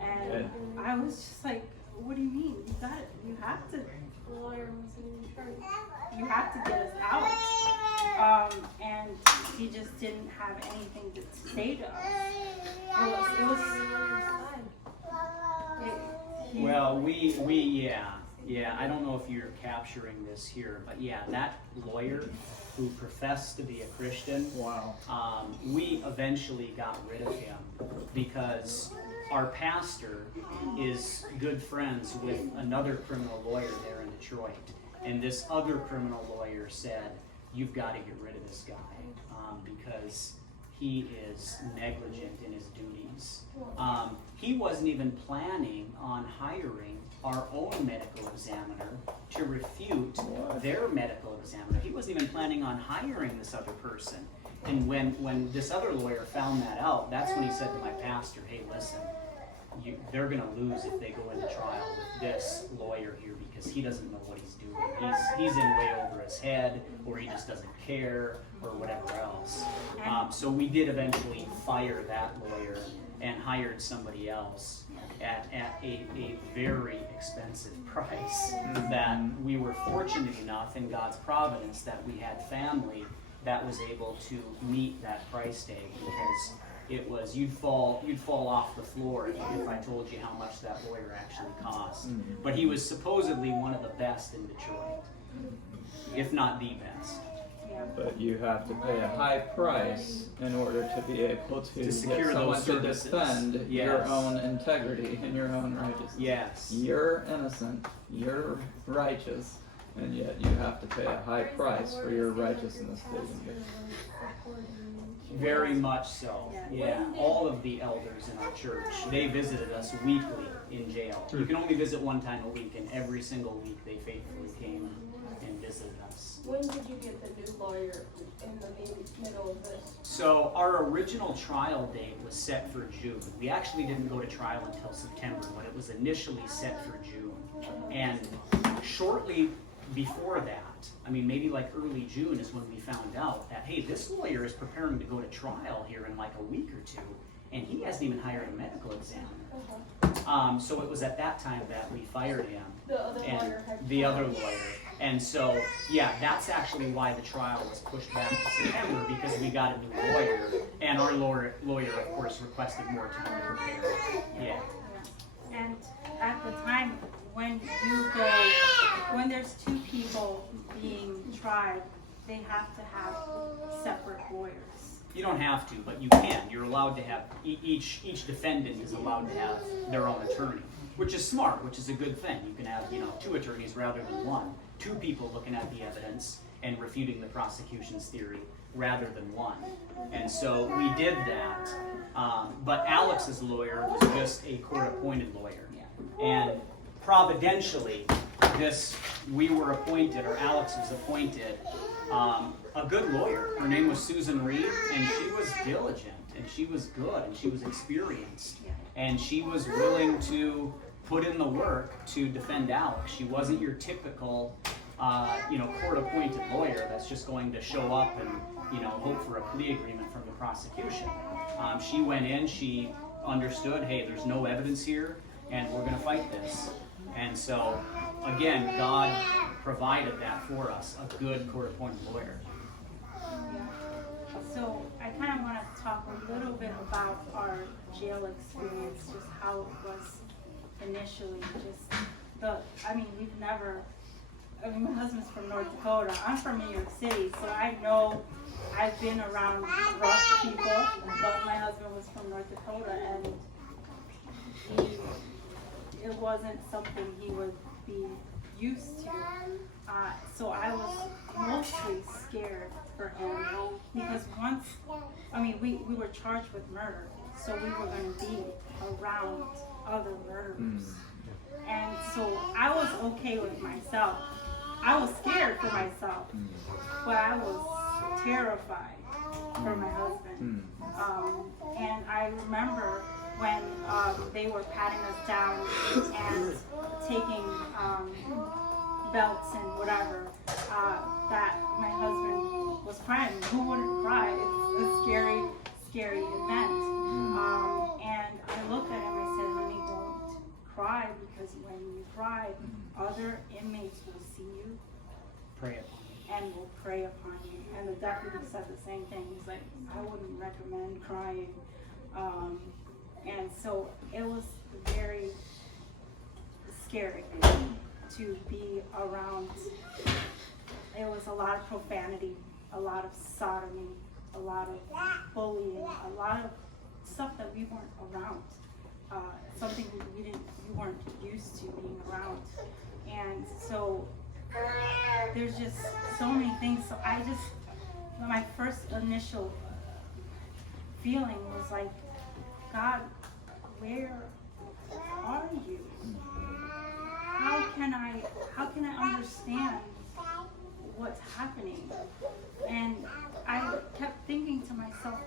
And I was just like, "What do you mean? You got it. You have to. The lawyer wasn't in charge. You have to get us out." And he just didn't have anything to say to us. It was. Well, yeah, I don't know if you're capturing this here, but yeah, that lawyer who professed to be a Christian, Wow. we eventually got rid of him because our pastor is good friends with another criminal lawyer there in Detroit. And this other criminal lawyer said, "You've got to get rid of this guy because he is negligent in his duties." He wasn't even planning on hiring our own medical examiner to refute their medical examiner. He wasn't even planning on hiring this other person. And when this other lawyer found that out, that's when he said to my pastor, "Hey, listen, they're going to lose if they go into trial with this lawyer here because he doesn't know what he's doing. He's in way over his head, or he just doesn't care, or whatever else." So we did eventually fire that lawyer and hired somebody else at a very expensive price. That we were fortunate enough in God's providence that we had family that was able to meet that price tag, because it was you'd fall off the floor if I told you how much that lawyer actually cost. But he was supposedly one of the best in Detroit, if not the best. Yeah. But you have to pay a high price in order to be able to secure get someone those to services. defend your Yes. own integrity and your own righteousness. Yes. You're innocent, you're righteous, and yet you have to pay a high price for your righteousness taken. Very much so. Yeah. All of the elders in our church, they visited us weekly in jail. You can only visit one time a week, and every single week they faithfully came and visited us. When did you get the new lawyer in the middle of this? So our original trial date was set for June. We actually didn't go to trial until September, but it was initially set for June. And shortly before that, I mean, maybe like early June is when we found out that, hey, this lawyer is preparing to go to trial here in like a week or two, and he hasn't even hired a medical examiner. So it was at that time that we fired him. The other And lawyer had the other lawyer. And so, yeah, that's actually why the trial was pushed back to September, because we got a new lawyer, and our lawyer, of course, requested more time to prepare. Yeah. And at the time, when there's two people being tried, they have to have separate lawyers. You don't have to, but you can. You're allowed to have, each defendant is allowed to have their own attorney, which is smart, which is a good thing. You can have, two attorneys rather than one. two people looking at the evidence and refuting the prosecution's theory rather than one. And so we did that. But Alex's lawyer was just a court-appointed lawyer. And providentially, we were appointed, or Alex was appointed, a good lawyer. Her name was Susan Reed, and she was diligent, and she was good, and she was experienced. And she was willing to put in the work to defend Alex. She wasn't your typical, court-appointed lawyer that's just going to show up and, hope for a plea agreement from the prosecution. She went in, she understood, hey, there's no evidence here, and we're going to fight this. And so, again, God provided that for us, a good court-appointed lawyer. So I kind of want to talk a little bit about our jail experience, just how it was initially. My husband's from North Dakota. I'm from New York City, so I know I've been around rough people, but my husband was from North Dakota, and it wasn't something he would be used to. So I was mostly scared for him because we were charged with murder, so we were going to be around other murderers. And so I was okay with myself. I was scared for myself, but I was terrified for my husband. And I remember when they were patting us down and taking belts and whatever, that my husband was crying. Who wouldn't cry? It's a scary, scary event. And I looked at him and I said, honey, don't cry, because when you cry, other inmates will see you. Pray upon you. And will pray upon you. And the deputy said the same thing. He's like, I wouldn't recommend crying. And so it was very scary to be around. It was a lot of profanity, a lot of sodomy, a lot of bullying, a lot of stuff that we weren't around. Something we weren't used to being around. And so there's just so many things. So my first initial feeling was like, God, where are you? How can I understand what's happening? And I kept thinking to myself,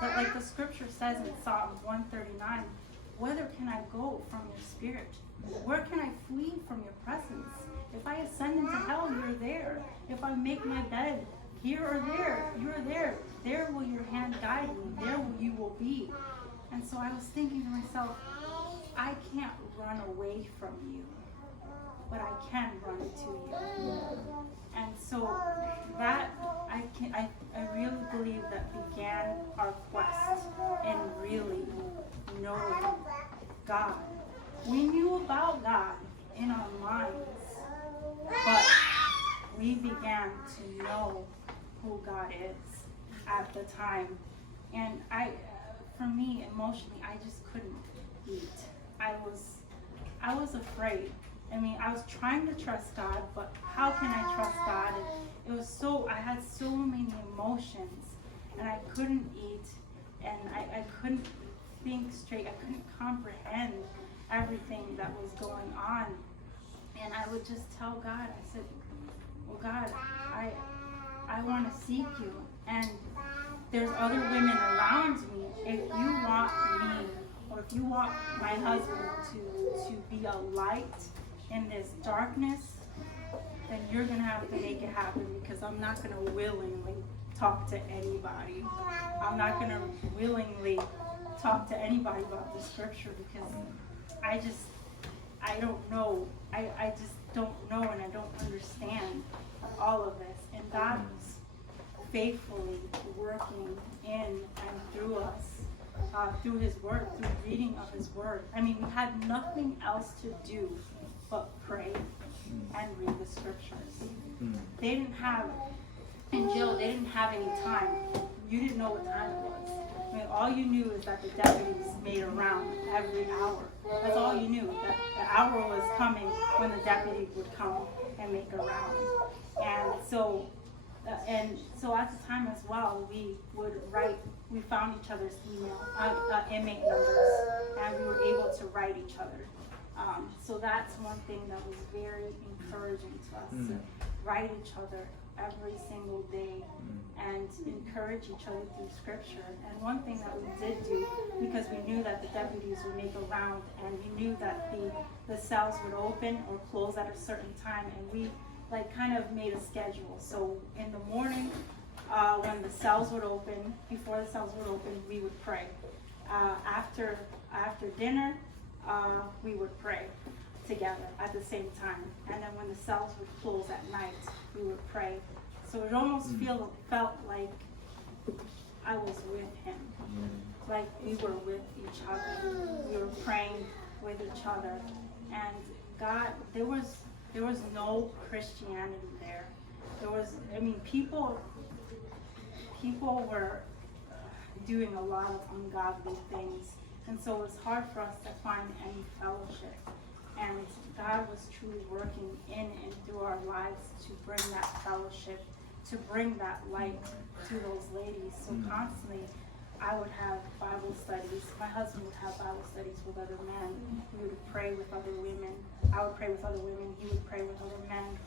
like the scripture says in Psalm 139, whither can I go from your spirit? Where can I flee from your presence? If I ascend into hell, you're there. If I make my bed here or there, you're there. There will your hand guide me. There you will be. And so I was thinking to myself, I can't run away from you, but I can run to you. And so that I really believe that began our quest in really knowing God. We knew about God in our minds, but we began to know who God is at the time. And for me, emotionally, I just couldn't eat. I was afraid. I was trying to trust God, but how can I trust God? And I had so many emotions, and I couldn't eat, and I couldn't think straight. I couldn't comprehend everything that was going on. And I would just tell God, I said, well, God, I want to seek you. And there's other women around me. If you want me, or if you want my husband to be a light in this darkness, then you're going to have to make it happen, because I'm not going to willingly talk to anybody. I'm not going to willingly talk to anybody about the scripture, because I don't know. I just don't know, and I don't understand all of this. And God was faithfully working in and through us, through His Word, through reading of His Word. We had nothing else to do but pray and read the scriptures. They didn't have, in jail, they didn't have any time. You didn't know what time it was. All you knew is that the deputies made a round every hour. That's all you knew. That the hour was coming when the deputy would come and make a round. And so at the time as well, we found each other's inmate numbers, and we were able to write each other. So that's one thing that was very encouraging to us, to write each other every single day and encourage each other through scripture. And one thing that we did do, because we knew that the deputies would make a round, and we knew that the cells would open or close at a certain time, and we kind of made a schedule. So in the morning, when the cells would open, before the cells would open, we would pray. After dinner, we would pray together at the same time. And then when the cells would close at night, we would pray. So it almost felt like I was with him. Like we were with each other. We were praying with each other. And God, there was no Christianity there. People were doing a lot of ungodly things. And so it was hard for us to find any fellowship. And God was truly working in and through our lives to bring that fellowship, to bring that light to those ladies. So constantly, I would have Bible studies. My husband would have Bible studies with other men. We would pray with other women. I would pray with other women. He would pray with other men.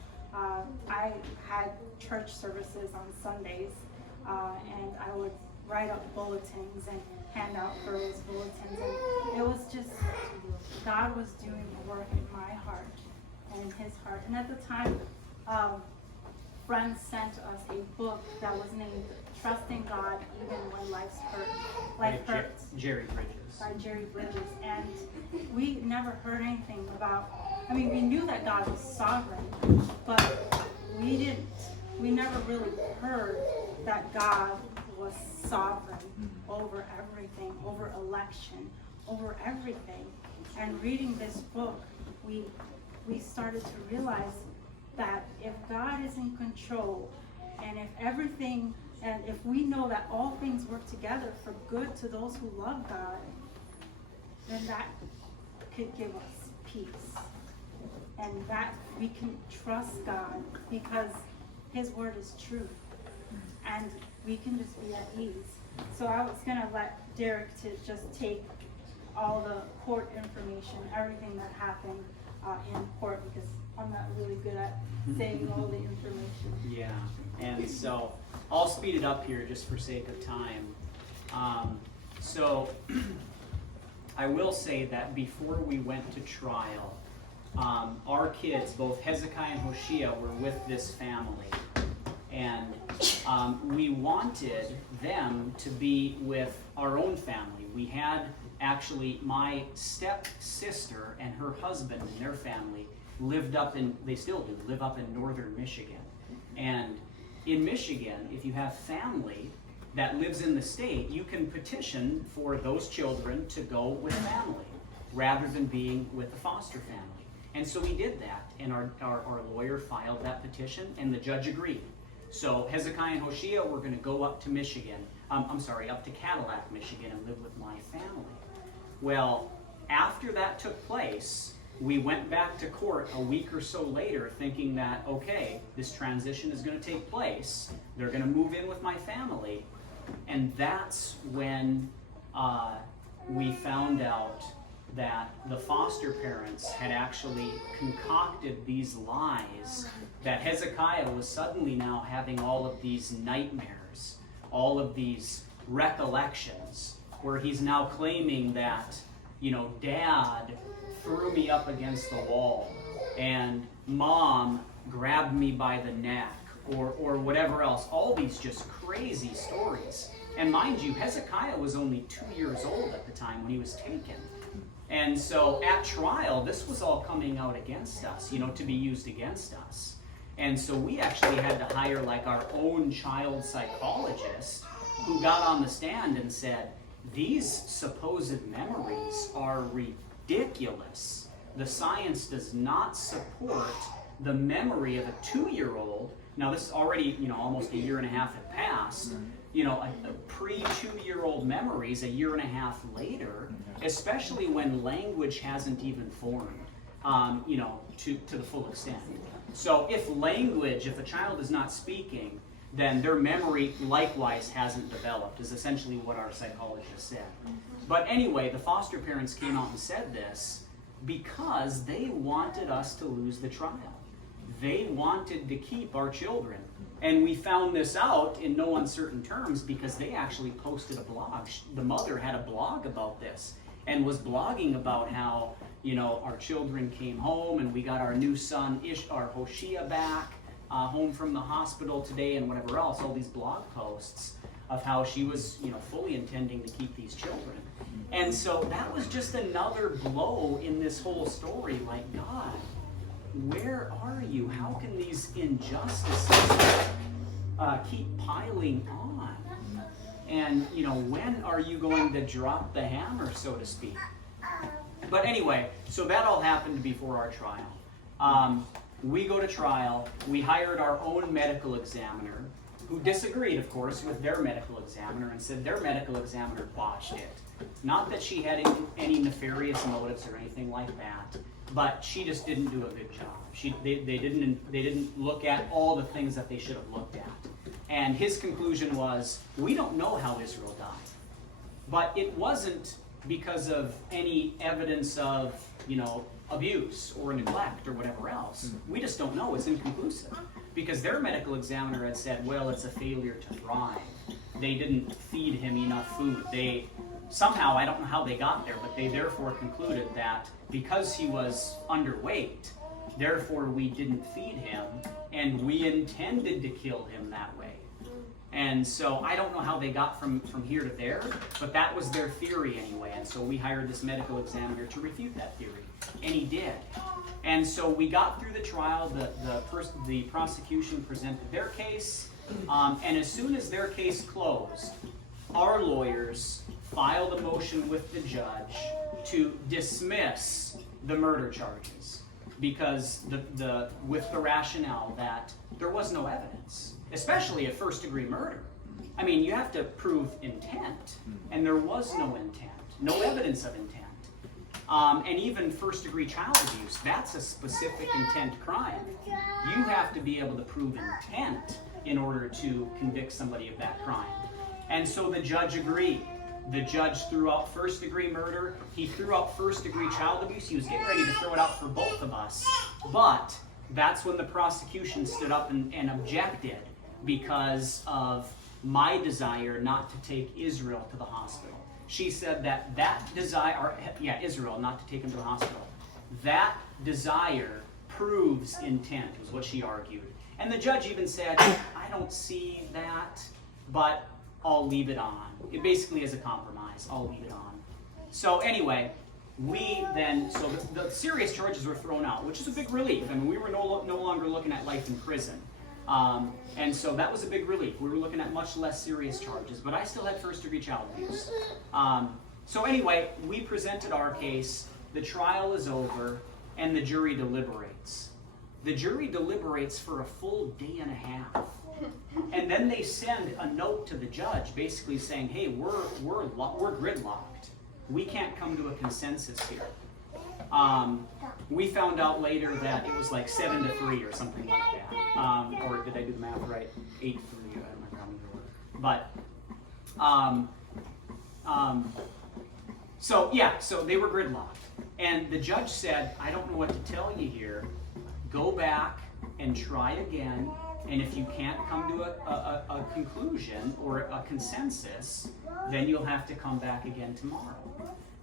I had church services on Sundays, and I would write up bulletins and hand out girls bulletins. And it was just, God was doing the work in my heart and in his heart. And at the time, friends sent us a book that was named Trusting God Even When Life's Hurt. Life Hurts. Jerry Bridges. By Jerry Bridges. And we never heard anything about, we knew that God was sovereign, but we never really heard that God was sovereign over everything, over election, over everything. And reading this book, we started to realize that if God is in control, and if we know that all things work together for good to those who love God, then that could give us peace. And that we can trust God because his word is truth. And we can just be at ease. So I was going to let Derek to just take all the court information, everything that happened in court, because I'm not really good at saying all the information. Yeah, and so I'll speed it up here just for sake of time. So I will say that before we went to trial, our kids, both Hezekiah and Hoshea, were with this family. And we wanted them to be with our own family. We had actually my stepsister and her husband and their family they still do, live up in northern Michigan. And in Michigan, if you have family that lives in the state, you can petition for those children to go with family rather than being with the foster family. And so we did that, and our lawyer filed that petition, and the judge agreed. So Hezekiah and Hoshea were going to go up to Michigan, up to Cadillac, Michigan, and live with my family. Well, after that took place, we went back to court a week or so later thinking that, okay, this transition is going to take place. They're going to move in with my family. And that's when we found out that the foster parents had actually concocted these lies, that Hezekiah was suddenly now having all of these nightmares, all of these recollections, where he's now claiming that, Dad threw me up against the wall, and Mom grabbed me by the neck, or whatever else. All these just crazy stories. And mind you, Hezekiah was only 2 years old at the time when he was taken. And so at trial, this was all coming out against us, to be used against us. And so we actually had to hire our own child psychologist who got on the stand and said, these supposed memories are ridiculous. The science does not support the memory of a 2-year-old. Now this is already, almost a year and a half had passed. A pre-2-year-old memories a year and a half later, especially when language hasn't even formed, to the full extent. So if a child is not speaking, then their memory likewise hasn't developed, is essentially what our psychologist said. But anyway, the foster parents came out and said this because they wanted us to lose the trial. They wanted to keep our children. And we found this out in no uncertain terms because they actually posted a blog. The mother had a blog about this and was blogging about how, our children came home and we got our new son, our Hoshea, back home from the hospital today and whatever else, all these blog posts of how she was, fully intending to keep these children. And so that was just another blow in this whole story. Like, God, where are you? How can these injustices keep piling on? And, when are you going to drop the hammer, so to speak? But anyway, so that all happened before our trial. We go to trial. We hired our own medical examiner, who disagreed, of course, with their medical examiner and said their medical examiner botched it. Not that she had any nefarious motives or anything like that, but she just didn't do a good job. They didn't look at all the things that they should have looked at. And his conclusion was, we don't know how Israel died. But it wasn't because of any evidence of, abuse or neglect or whatever else. We just don't know. It's inconclusive. Because their medical examiner had said, well, it's a failure to thrive. They didn't feed him enough food. Somehow, I don't know how they got there, but they therefore concluded that because he was underweight, therefore we didn't feed him, and we intended to kill him that way. And so I don't know how they got from here to there, but that was their theory anyway. And so we hired this medical examiner to refute that theory, and he did. And so we got through the trial. The prosecution presented their case, and as soon as their case closed, our lawyers filed a motion with the judge to dismiss the murder charges because with the rationale that there was no evidence, especially a first-degree murder. I mean, you have to prove intent, and there was no intent, no evidence of intent. And even first-degree child abuse, that's a specific intent crime. You have to be able to prove intent in order to convict somebody of that crime. And so the judge agreed. The judge threw out first-degree murder. He threw out first-degree child abuse. He was getting ready to throw it out for both of us. But that's when the prosecution stood up and objected because of my desire not to take Israel to the hospital. She said that desire, Israel, not to take him to the hospital, that desire proves intent, was what she argued. And the judge even said, I don't see that, but I'll leave it on. It basically is a compromise. I'll leave it on. So anyway, the serious charges were thrown out, which is a big relief. I mean, we were no longer looking at life in prison. And so that was a big relief. We were looking at much less serious charges, but I still had first-degree child abuse. So anyway, we presented our case. The trial is over, and the jury deliberates. The jury deliberates for a full day and a half. And then they send a note to the judge basically saying, hey, we're gridlocked. We can't come to a consensus here. We found out later that it was like 7-3 or something like that. Or did I do the math right? 8-3, I don't remember how many there were. But, so they were gridlocked. And the judge said, I don't know what to tell you here. Go back and try again. And if you can't come to a conclusion or a consensus, then you'll have to come back again tomorrow.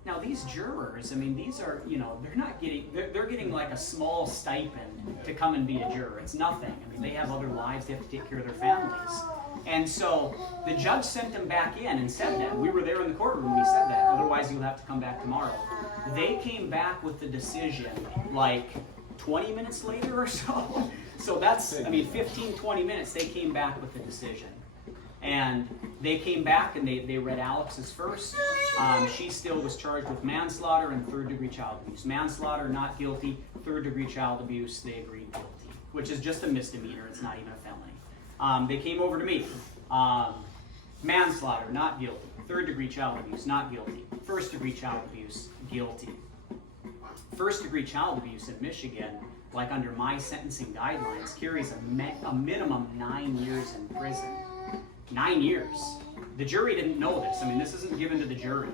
Now these jurors, I mean, these are, they're getting like a small stipend to come and be a juror. It's nothing. I mean, they have other lives. They have to take care of their families. And so the judge sent them back in and said that. We were there in the courtroom when he said that. Otherwise, you'll have to come back tomorrow. They came back with the decision like 20 minutes later or so. So that's, 15, 20 minutes, they came back with the decision. And they came back and they read Alex's first. She still was charged with manslaughter and third-degree child abuse. Manslaughter, not guilty. Third-degree child abuse, they agreed guilty, which is just a misdemeanor. It's not even a felony. They came over to me. Manslaughter, not guilty. Third-degree child abuse, not guilty. First-degree child abuse, guilty. First-degree child abuse in Michigan, like under my sentencing guidelines, carries a minimum 9 years in prison. 9 years. The jury didn't know this. I mean, this isn't given to the jury.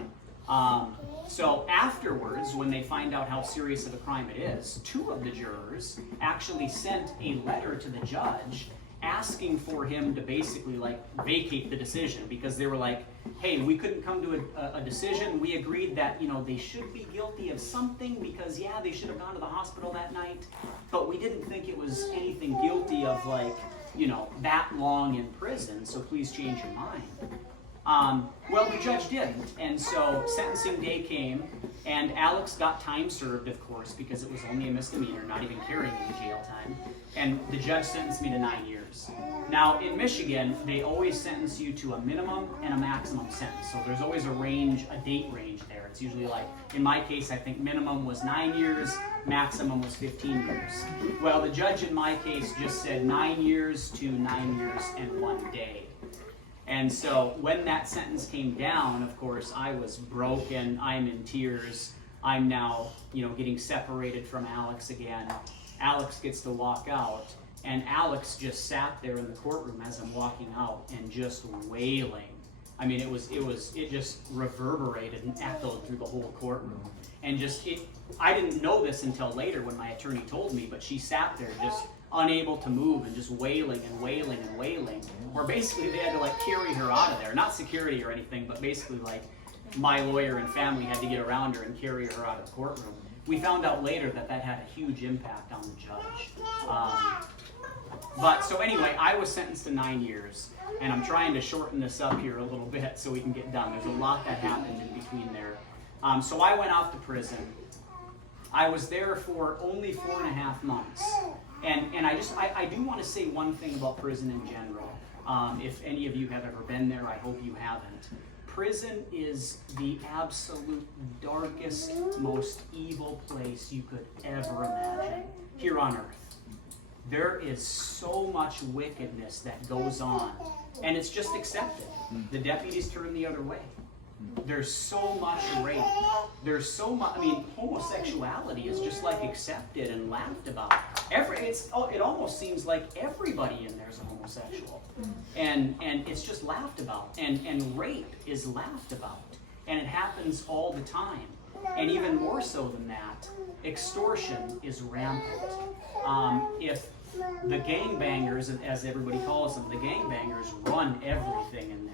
So afterwards, when they find out how serious of a crime it is, 2 of the jurors actually sent a letter to the judge asking for him to basically like vacate the decision, because they were like, hey, we couldn't come to a decision. We agreed that, you know, they should be guilty of something because, yeah, they should have gone to the hospital that night, but we didn't think it was anything guilty of, like, you know, that long in prison, so please change your mind. Well, the judge didn't, and so sentencing day came, and Alex got time served, of course, because it was only a misdemeanor, not even carrying any jail time, and the judge sentenced me to 9 years. Now, in Michigan, they always sentence you to a minimum and a maximum sentence, so there's always a range, a date range there. It's usually like, in my case, I think minimum was 9 years, maximum was 15 years. Well, the judge in my case just said 9 years to 9 years and 1 day. And so when that sentence came down, of course, I was broken. I'm in tears. I'm now, you know, getting separated from Alex again. Alex gets to walk out, and Alex just sat there in the courtroom as I'm walking out and just wailing. I mean, it just reverberated and echoed through the whole courtroom. And I didn't know this until later when my attorney told me, but she sat there just unable to move and just wailing and wailing and wailing, where basically they had to like carry her out of there. Not security or anything, but basically like my lawyer and family had to get around her and carry her out of the courtroom. We found out later that that had a huge impact on the judge. But so anyway, I was sentenced to 9 years, and I'm trying to shorten this up here a little bit so we can get done. There's a lot that happened in between there. So I went off to prison. I was there for only 4.5 months. And I do want to say one thing about prison in general. If any of you have ever been there, I hope you haven't. Prison is the absolute darkest, most evil place you could ever imagine here on earth. There is so much wickedness that goes on, and it's just accepted. The deputies turn the other way. There's so much rape. There's so much, I mean, homosexuality is just like accepted and laughed about. It almost seems like everybody in there is a homosexual. And it's just laughed about. And rape is laughed about. And it happens all the time. And even more so than that, extortion is rampant. If the gangbangers, as everybody calls them, the gangbangers run everything in there.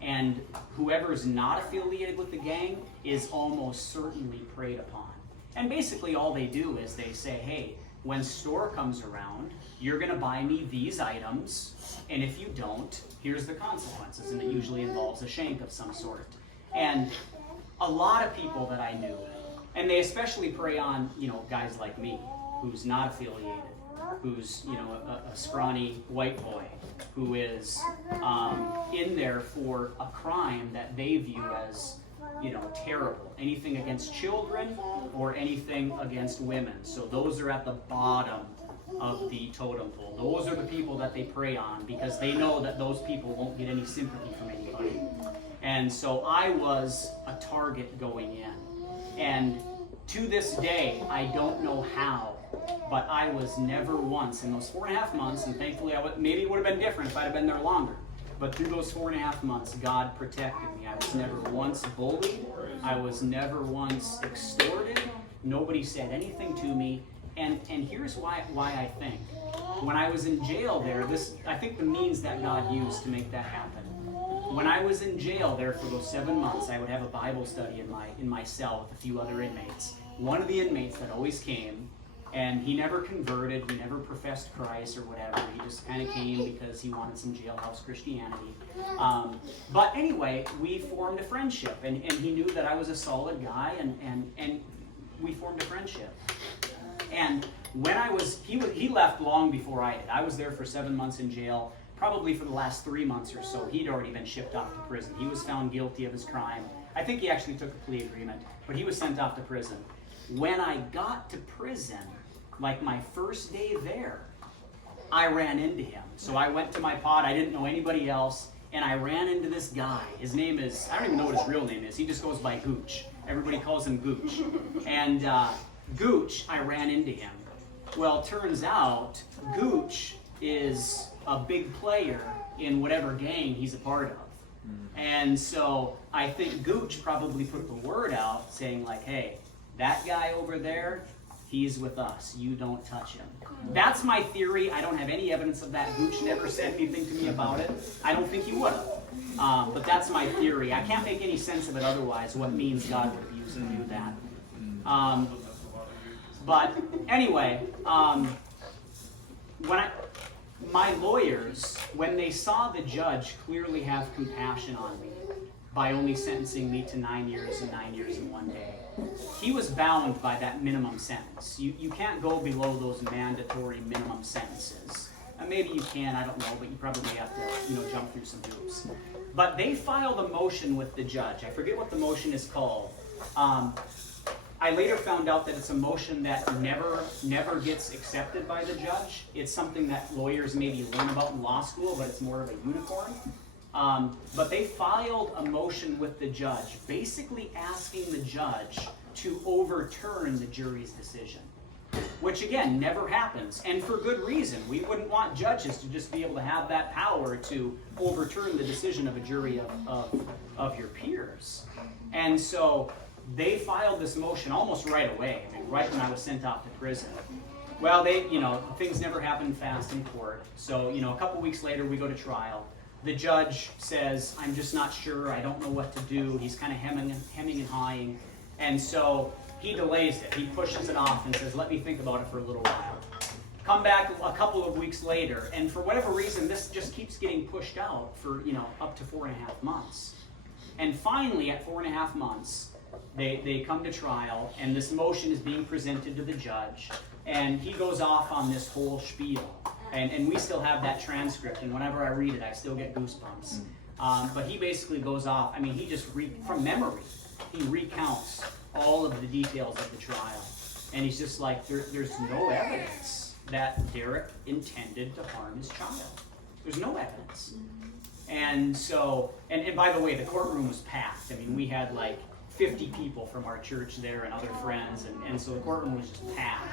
And whoever's not affiliated with the gang is almost certainly preyed upon. And basically all they do is they say, hey, when store comes around, you're going to buy me these items, and if you don't, here's the consequences. And it usually involves a shank of some sort. And a lot of people that I knew, and they especially prey on, you know, guys like me, who's not affiliated, who's, you know, a scrawny white boy, who is in there for a crime that they view as, you know, terrible. Anything against children or anything against women. So those are at the bottom of the totem pole. Those are the people that they prey on, because they know that those people won't get any sympathy from anybody. And so I was a target going in. And to this day, I don't know how, but I was never once in those 4.5 months, and thankfully maybe it would have been different if I'd have been there longer, but through those 4.5 months, God protected me. I was never once bullied. I was never once extorted. Nobody said anything to me. And here's why I think. When I was in jail there, I think the means that God used to make that happen. When I was in jail there for those 7 months, I would have a Bible study in my cell with a few other inmates. One of the inmates that always came, and he never converted, he never professed Christ or whatever. He just kind of came because he wanted some jailhouse Christianity. But anyway, we formed a friendship, and he knew that I was a solid guy, and we formed a friendship. And when he left long before I did. I was there for 7 months in jail. Probably for the last 3 months or so, he'd already been shipped off to prison. He was found guilty of his crime. I think he actually took a plea agreement, but he was sent off to prison. When I got to prison, like my first day there, I ran into him. So I went to my pod, I didn't know anybody else, and I ran into this guy. His name is, I don't even know what his real name is. He just goes by Gooch. Everybody calls him Gooch. And Gooch, I ran into him. Well, turns out Gooch is a big player in whatever gang he's a part of. And so I think Gooch probably put the word out saying like, hey, that guy over there, he's with us. You don't touch him. That's my theory. I don't have any evidence of that. Gooch never said anything to me about it. I don't think he would have. But that's my theory. I can't make any sense of it otherwise, what means God would have used to do that. But anyway, my lawyers, when they saw the judge clearly have compassion on me by only sentencing me to 9 years and 9 years and 1 day, he was bound by that minimum sentence. You can't go below those mandatory minimum sentences. Maybe you can, I don't know, but you probably have to, jump through some hoops. But they filed a motion with the judge. I forget what the motion is called. I later found out that it's a motion that never gets accepted by the judge. It's something that lawyers maybe learn about in law school, but it's more of a unicorn. But they filed a motion with the judge, basically asking the judge to overturn the jury's decision, which again never happens, and for good reason. We wouldn't want judges to just be able to have that power to overturn the decision of a jury of your peers. And so they filed this motion almost right away, right when I was sent off to prison. Well, things never happen fast in court. So, a couple weeks later, we go to trial. The judge says, I'm just not sure, I don't know what to do. He's kind of hemming and hawing. And so he delays it. He pushes it off and says, let me think about it for a little while. Come back a couple of weeks later, and for whatever reason, this just keeps getting pushed out for, up to 4.5 months. And finally, at 4.5 months, they come to trial, and this motion is being presented to the judge, and he goes off on this whole spiel. And we still have that transcript, and whenever I read it, I still get goosebumps. But he basically goes off, he just, from memory, he recounts all of the details of the trial. And he's just like, there's no evidence that Derek intended to harm his child. There's no evidence. And so, and by the way, the courtroom was packed. We had like 50 people from our church there and other friends, and so the courtroom was just packed.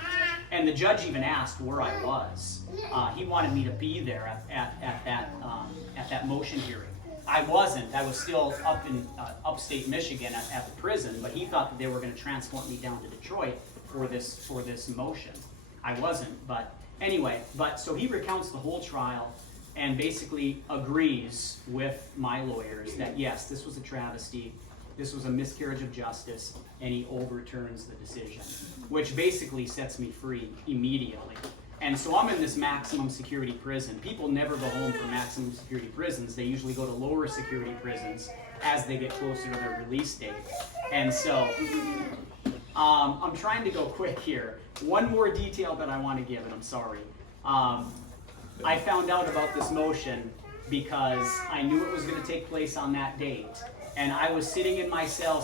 And the judge even asked where I was. He wanted me to be there at that motion hearing. I wasn't. I was still up in upstate Michigan at the prison, but he thought that they were going to transport me down to Detroit for this motion. I wasn't, but anyway. So he recounts the whole trial and basically agrees with my lawyers that yes, this was a travesty. This was a miscarriage of justice, and he overturns the decision, which basically sets me free immediately. And so I'm in this maximum security prison. People never go home from maximum security prisons. They usually go to lower security prisons as they get closer to their release date. And so I'm trying to go quick here. One more detail that I want to give, and I'm sorry. I found out about this motion because I knew it was going to take place on that date. And I was sitting in my cell,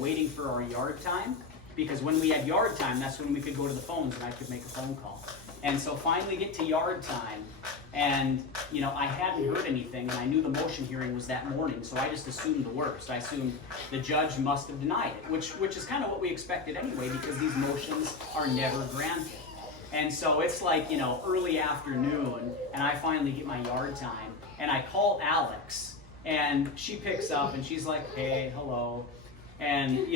waiting for our yard time. Because when we had yard time, that's when we could go to the phones and I could make a phone call. And so finally get to yard time, and I hadn't heard anything, and I knew the motion hearing was that morning, so I just assumed the worst. I assumed the judge must have denied it, which is kind of what we expected anyway, because these motions are never granted. And so it's like, early afternoon, and I finally get my yard time, and I call Alex, and she picks up, and she's like, hey, hello. And,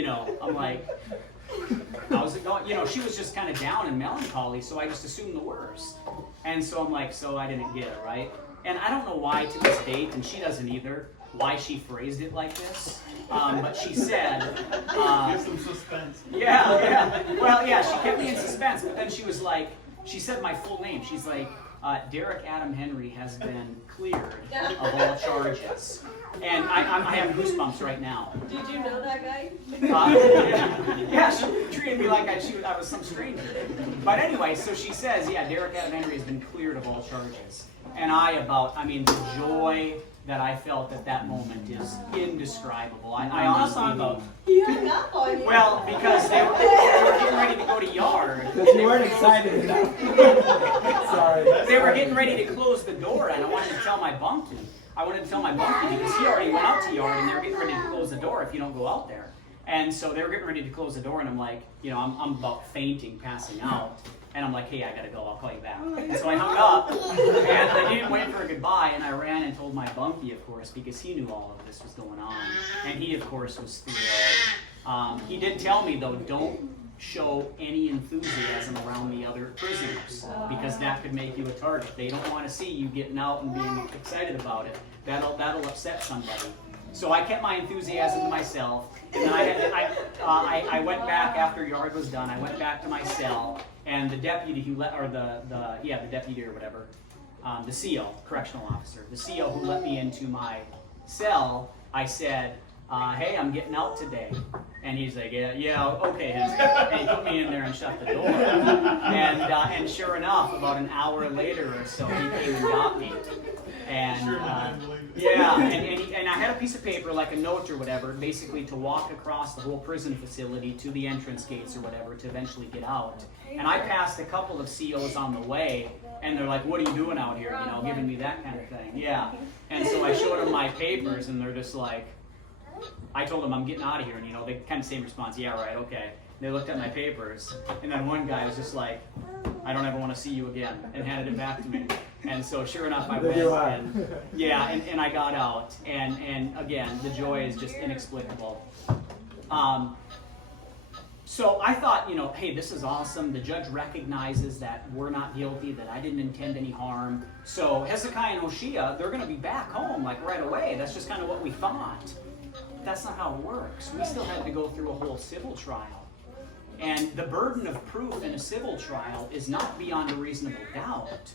I'm like, how's it going? She was just kind of down and melancholy, so I just assumed the worst. And so I'm like, so I didn't get it, right? And I don't know why to this date, and she doesn't either, why she phrased it like this. But she said... Give some suspense. Yeah. Well, yeah, she kept me in suspense, but then she was like, she said my full name. She's like, Derek Adam Henry has been cleared of all charges. And I have goosebumps right now. Did you know that guy? Yeah, she treated me like I was some stranger. But anyway, so she says, yeah, Derek Adam Henry has been cleared of all charges. And the joy that I felt at that moment is indescribable. I honestly... He hung up on you. Well, because they were getting ready to go to yard. Because you weren't excited enough. Sorry. They were getting ready to close the door, and I wanted to tell my bunkman. Because he already went out to yard, and they were getting ready to close the door if you don't go out there. And so they were getting ready to close the door, and I'm like, you know, I'm about fainting, passing out. And I'm like, hey, I gotta go, I'll call you back. And so I hung up, and I didn't wait for a goodbye, and I ran and told my bunkie, of course, because he knew all of this was going on. And he, of course, was thrilled. He did tell me, though, don't show any enthusiasm around the other prisoners, because that could make you a target. They don't want to see you getting out and being excited about it. That'll upset somebody. So I kept my enthusiasm to myself, and then I went back after yard was done. I went back to my cell, and the deputy who let, or the deputy or whatever, the CO, correctional officer, the CO who let me into my cell, I said, hey, I'm getting out today. And he's like, yeah, okay. And he put me in there and shut the door. And sure enough, about an hour later or so, he came and got me. And and I had a piece of paper, like a note or whatever, basically to walk across the whole prison facility to the entrance gates or whatever to eventually get out. And I passed a couple of COs on the way, and they're like, what are you doing out here? You know, giving me that kind of thing. Yeah. And so I showed them my papers, and they're just like, I told them I'm getting out of here, and you know, they kind of same response, yeah, right, okay. They looked at my papers, and then one guy was just like, I don't ever want to see you again, and handed it back to me. And so sure enough, I went, and I got out, and again, the joy is just inexplicable. So I thought, you know, hey, this is awesome. The judge recognizes that we're not guilty, that I didn't intend any harm. So Hezekiah and Hoshea, they're going to be back home like right away. That's just kind of what we thought. That's not how it works. We still had to go through a whole civil trial. And the burden of proof in a civil trial is not beyond a reasonable doubt.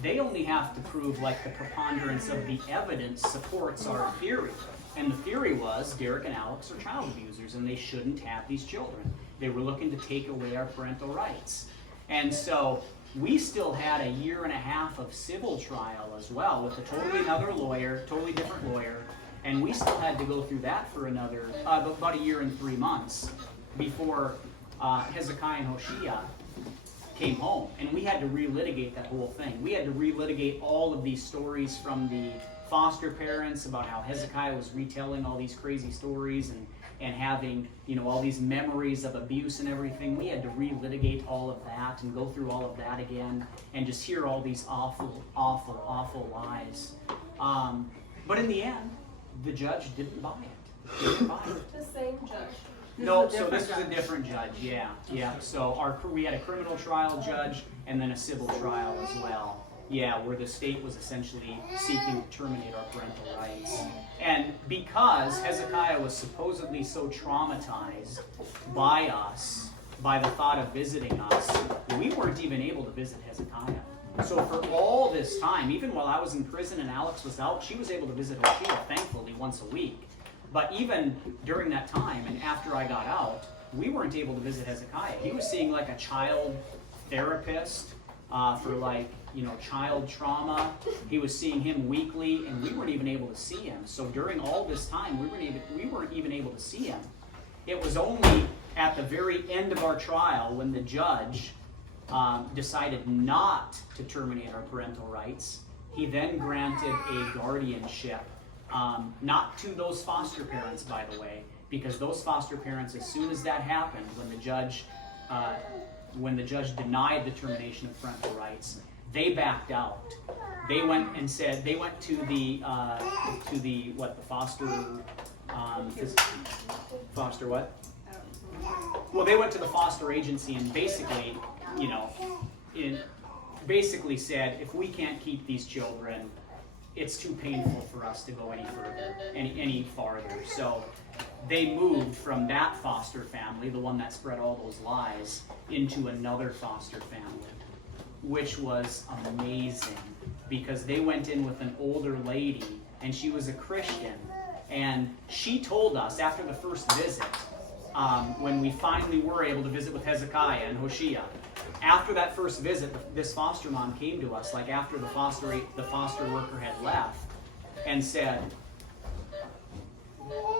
They only have to prove like the preponderance of the evidence supports our theory. And the theory was Derek and Alex are child abusers and they shouldn't have these children. They were looking to take away our parental rights. And so we still had a year and a half of civil trial as well with a totally another lawyer, totally different lawyer. And we still had to go through that for another, about a year and 3 months before Hezekiah and Hoshea came home. And we had to relitigate that whole thing. We had to relitigate all of these stories from the foster parents about how Hezekiah was retelling all these crazy stories and having, you know, all these memories of abuse and everything. We had to relitigate all of that and go through all of that again and just hear all these awful, awful, awful lies. But in the end, the judge didn't buy it. Didn't buy it. The same judge. No, so this was a different judge, yeah. So we had a criminal trial judge and then a civil trial as well. Yeah, where the state was essentially seeking to terminate our parental rights. And because Hezekiah was supposedly so traumatized by us, by the thought of visiting us, we weren't even able to visit Hezekiah. So for all this time, even while I was in prison and Alex was out, she was able to visit Hoshea, thankfully, once a week. But even during that time and after I got out, we weren't able to visit Hezekiah. He was seeing like a child therapist for like, you know, child trauma. He was seeing him weekly, and we weren't even able to see him. So during all this time, we weren't even able to see him. It was only at the very end of our trial when the judge decided not to terminate our parental rights. He then granted a guardianship, not to those foster parents, by the way, because those foster parents, as soon as that happened, when the judge denied the termination of parental rights, they backed out. They went and said they went to the foster foster what? Well, they went to the foster agency and basically, you know, basically said, if we can't keep these children, it's too painful for us to go any further, any farther. So they moved from that foster family, the one that spread all those lies, into another foster family, which was amazing because they went in with an older lady and she was a Christian. And she told us after the first visit, when we finally were able to visit with Hezekiah and Hoshea, after that first visit, this foster mom came to us, like after the foster worker had left, and said,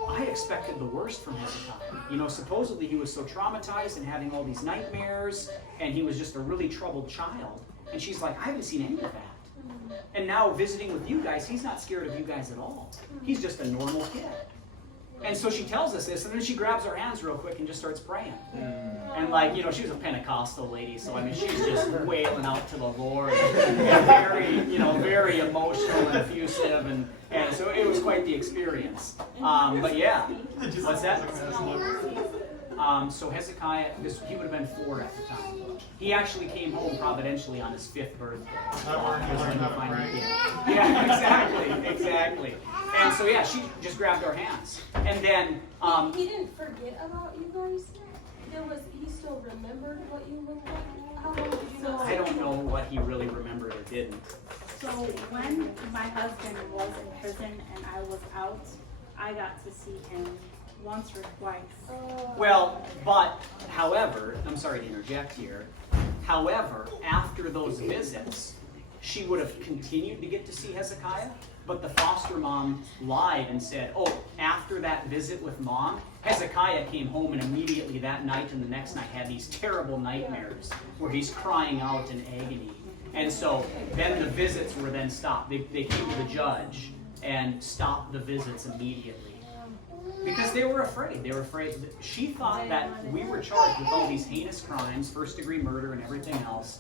I expected the worst from Hezekiah. You know, supposedly he was so traumatized and having all these nightmares, and he was just a really troubled child. And she's like, I haven't seen any of that. And now visiting with you guys, he's not scared of you guys at all. He's just a normal kid. And so she tells us this, and then she grabs our hands real quick and just starts praying. And like, you know, she was a Pentecostal lady, so I mean, she's just wailing out to the Lord, and very, you know, very emotional and effusive, and so it was quite the experience. But yeah, what's that? So Hezekiah, he would have been 4 at the time. He actually came home providentially on his 5th birthday. Yeah, exactly. And so yeah, she just grabbed our hands, and then he didn't forget about you guys. He still remembered what you looked like. How long did you know? I don't know what he really remembered or didn't. So when my husband was in prison and I was out, I got to see him once or twice. Well, but however, I'm sorry to interject here. However, after those visits, she would have continued to get to see Hezekiah, but the foster mom lied and said, oh, after that visit with mom, Hezekiah came home and immediately that night and the next night had these terrible nightmares where he's crying out in agony. And so then the visits were then stopped. They came to the judge and stopped the visits immediately. Because they were afraid. They were afraid. She thought that we were charged with all these heinous crimes, first-degree murder and everything else.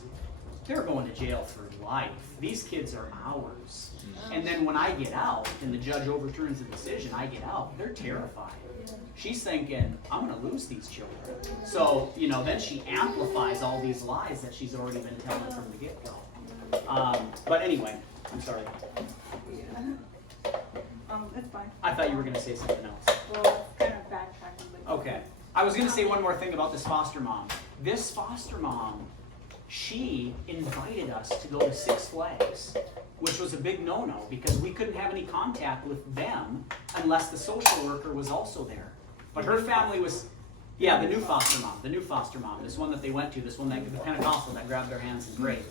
They're going to jail for life. These kids are ours. And then when I get out and the judge overturns the decision, I get out, they're terrified. She's thinking, I'm going to lose these children. So, you know, then she amplifies all these lies that she's already been telling from the get-go. But anyway, I'm sorry. It's fine. I thought you were going to say something else. Well, it's kind of backtracking. But Okay. I was going to say one more thing about this foster mom. This foster mom, she invited us to go to Six Flags, which was a big no-no because we couldn't have any contact with them unless the social worker was also there. But her family was, yeah, the new foster mom, this one that they went to, this one that the Pentecostal that grabbed their hands and prayed.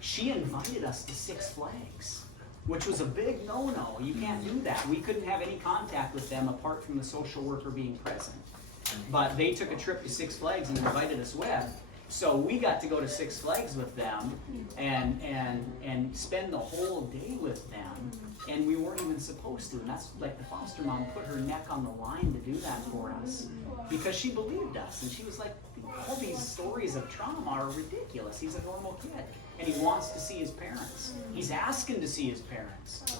She invited us to Six Flags, which was a big no-no. You can't do that. We couldn't have any contact with them apart from the social worker being present. But they took a trip to Six Flags and invited us with. So we got to go to Six Flags with them and spend the whole day with them. And we weren't even supposed to. And that's like the foster mom put her neck on the line to do that for us. Because she believed us. And she was like, all these stories of trauma are ridiculous. He's a normal kid. And he wants to see his parents. He's asking to see his parents.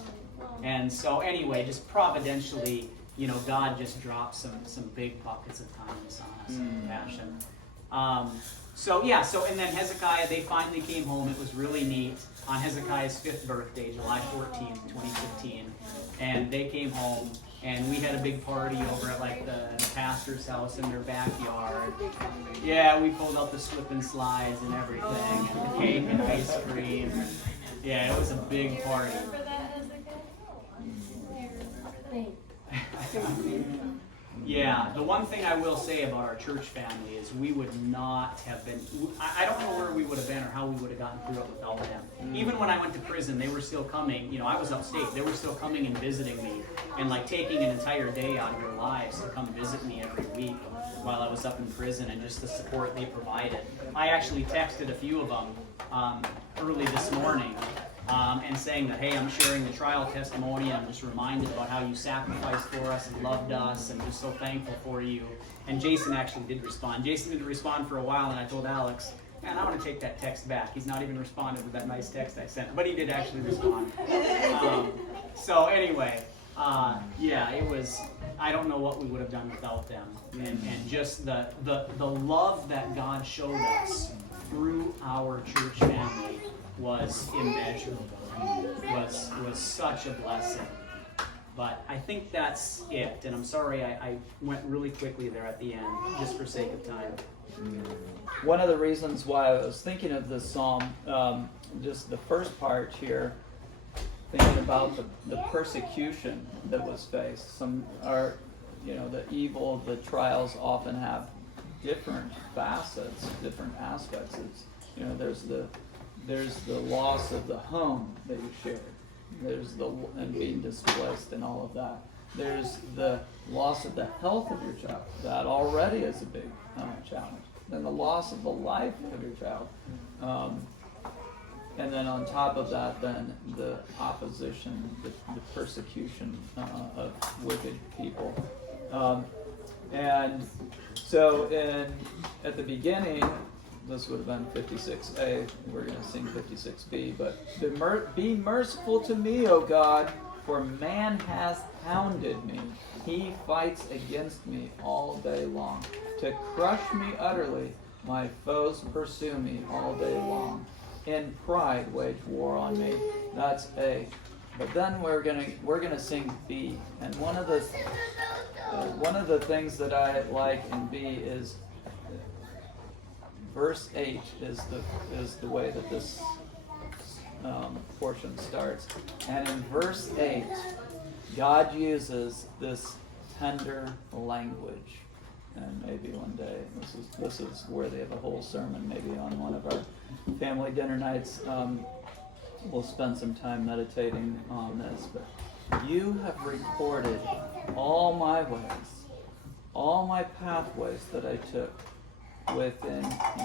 And so anyway, just providentially, you know, God just dropped some big buckets of kindness on us and compassion. So and then Hezekiah, they finally came home. It was really neat on Hezekiah's 5th birthday, July 14th, 2015. And they came home, and we had a big party over at like the pastor's house in their backyard. Yeah, we pulled out the slip and slides and everything, and cake and ice cream. Yeah, it was a big party. Yeah, the one thing I will say about our church family is we would not have been, I don't know where we would have been or how we would have gotten through it without them. Even when I went to prison, they were still coming, you know, I was upstate, they were still coming and visiting me and like taking an entire day out of their lives to come visit me every week while I was up in prison, and just the support they provided. I actually texted a few of them early this morning. And saying that, hey, I'm sharing the trial testimony, and I'm just reminded about how you sacrificed for us and loved us, and just so thankful for you. And Jason actually did respond. Jason didn't respond for a while, and I told Alex, man, I want to take that text back. He's not even responded to that nice text I sent, but he did actually respond. So anyway, yeah, it was, I don't know what we would have done without them. And just the love that God showed us through our church family was immeasurable, was such a blessing. But I think that's it. And I'm sorry I went really quickly there at the end, just for sake of time. One of the reasons why I was thinking of this psalm, just the first part here, thinking about the persecution that was faced. Some are, you know, the evil, the trials often have different facets, different aspects. It's, you know, there's the loss of the home that you shared. There's and being displaced and all of that. There's the loss of the health of your child. That already is a big challenge. Then the loss of the life of your child. And then on top of that, then the opposition, the persecution of wicked people. And so at the beginning, this would have been 56A. We're going to sing 56B. But be merciful to me, O God, for man has hounded me. He fights against me all day long. To crush me utterly, my foes pursue me all day long. In pride wage war on me. That's A. But then we're gonna sing B. And one of the things that I like in B is verse 8 is the way that this portion starts. And in verse 8, God uses this tender language. And maybe one day, this is worthy of a whole sermon, maybe on one of our family dinner nights. We'll spend some time meditating on this. But you have recorded all my ways, all my pathways that I took. Within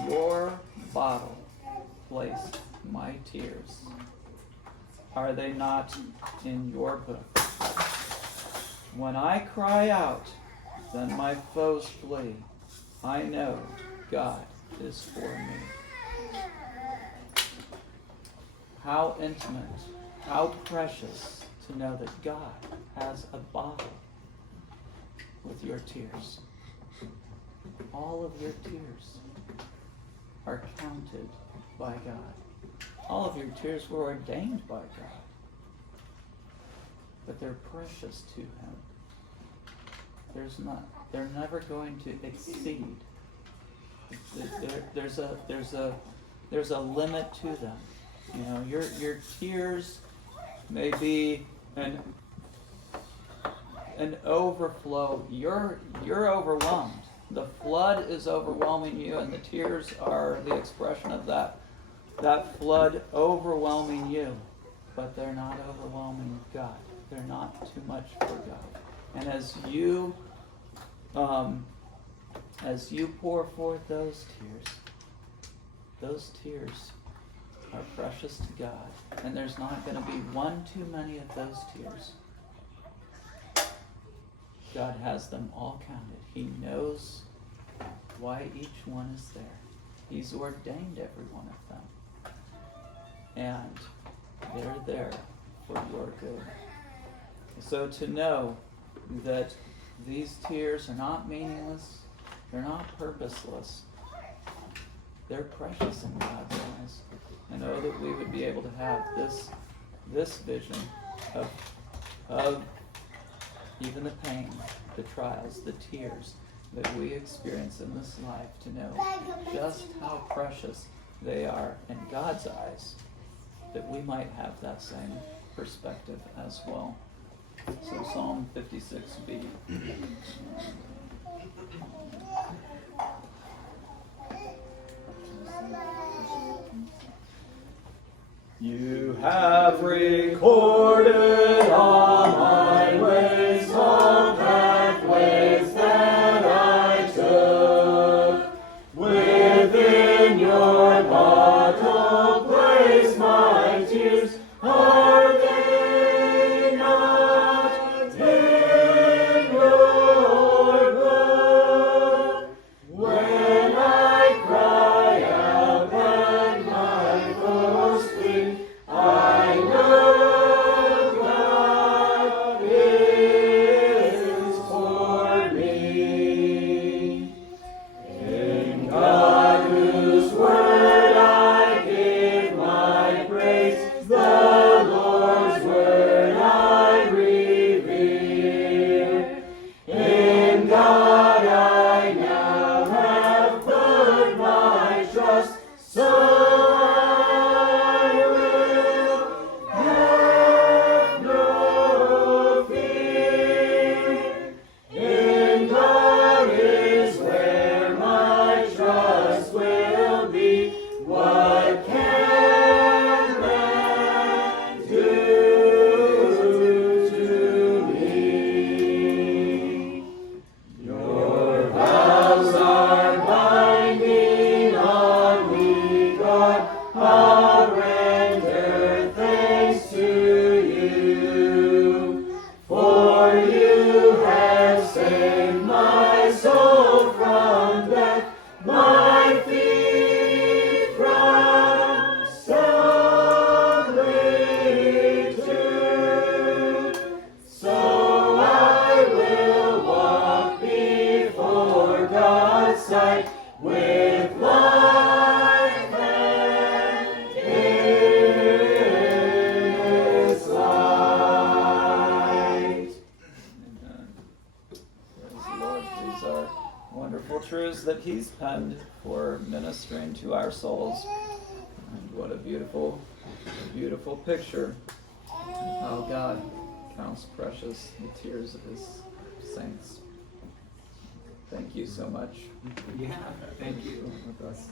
your bottle placed my tears. Are they not in your book? When I cry out, then my foes flee. I know God is for me. How intimate, how precious to know that God has a bottle with your tears. All of your tears are counted by God. All of your tears were ordained by God. But they're precious to Him. They're never going to exceed. There's a limit to them. You know, your tears may be an overflow. You're overwhelmed. The flood is overwhelming you, and the tears are the expression of that flood overwhelming you. But they're not overwhelming God. They're not too much for God. And as you pour forth those tears are precious to God. And there's not going to be one too many of those tears. God has them all counted. He knows why each one is there. He's ordained every one of them. And they're there for your good. So to know that these tears are not meaningless, they're not purposeless, they're precious in God's eyes. And oh, that we would be able to have this vision of even the pain, the trials, the tears that we experience in this life, to know just how precious they are in God's eyes, that we might have that same perspective as well. So Psalm 56b. You have recorded all my ways, all pathways that I took. Within your bottle place my tears. Are they not in your book? When I cry out and my foes flee, I know God wonderful truths that he's penned for ministering to our souls. And what a beautiful picture of how God counts precious the tears of his saints. Thank you so much. Yeah, thank you. With us.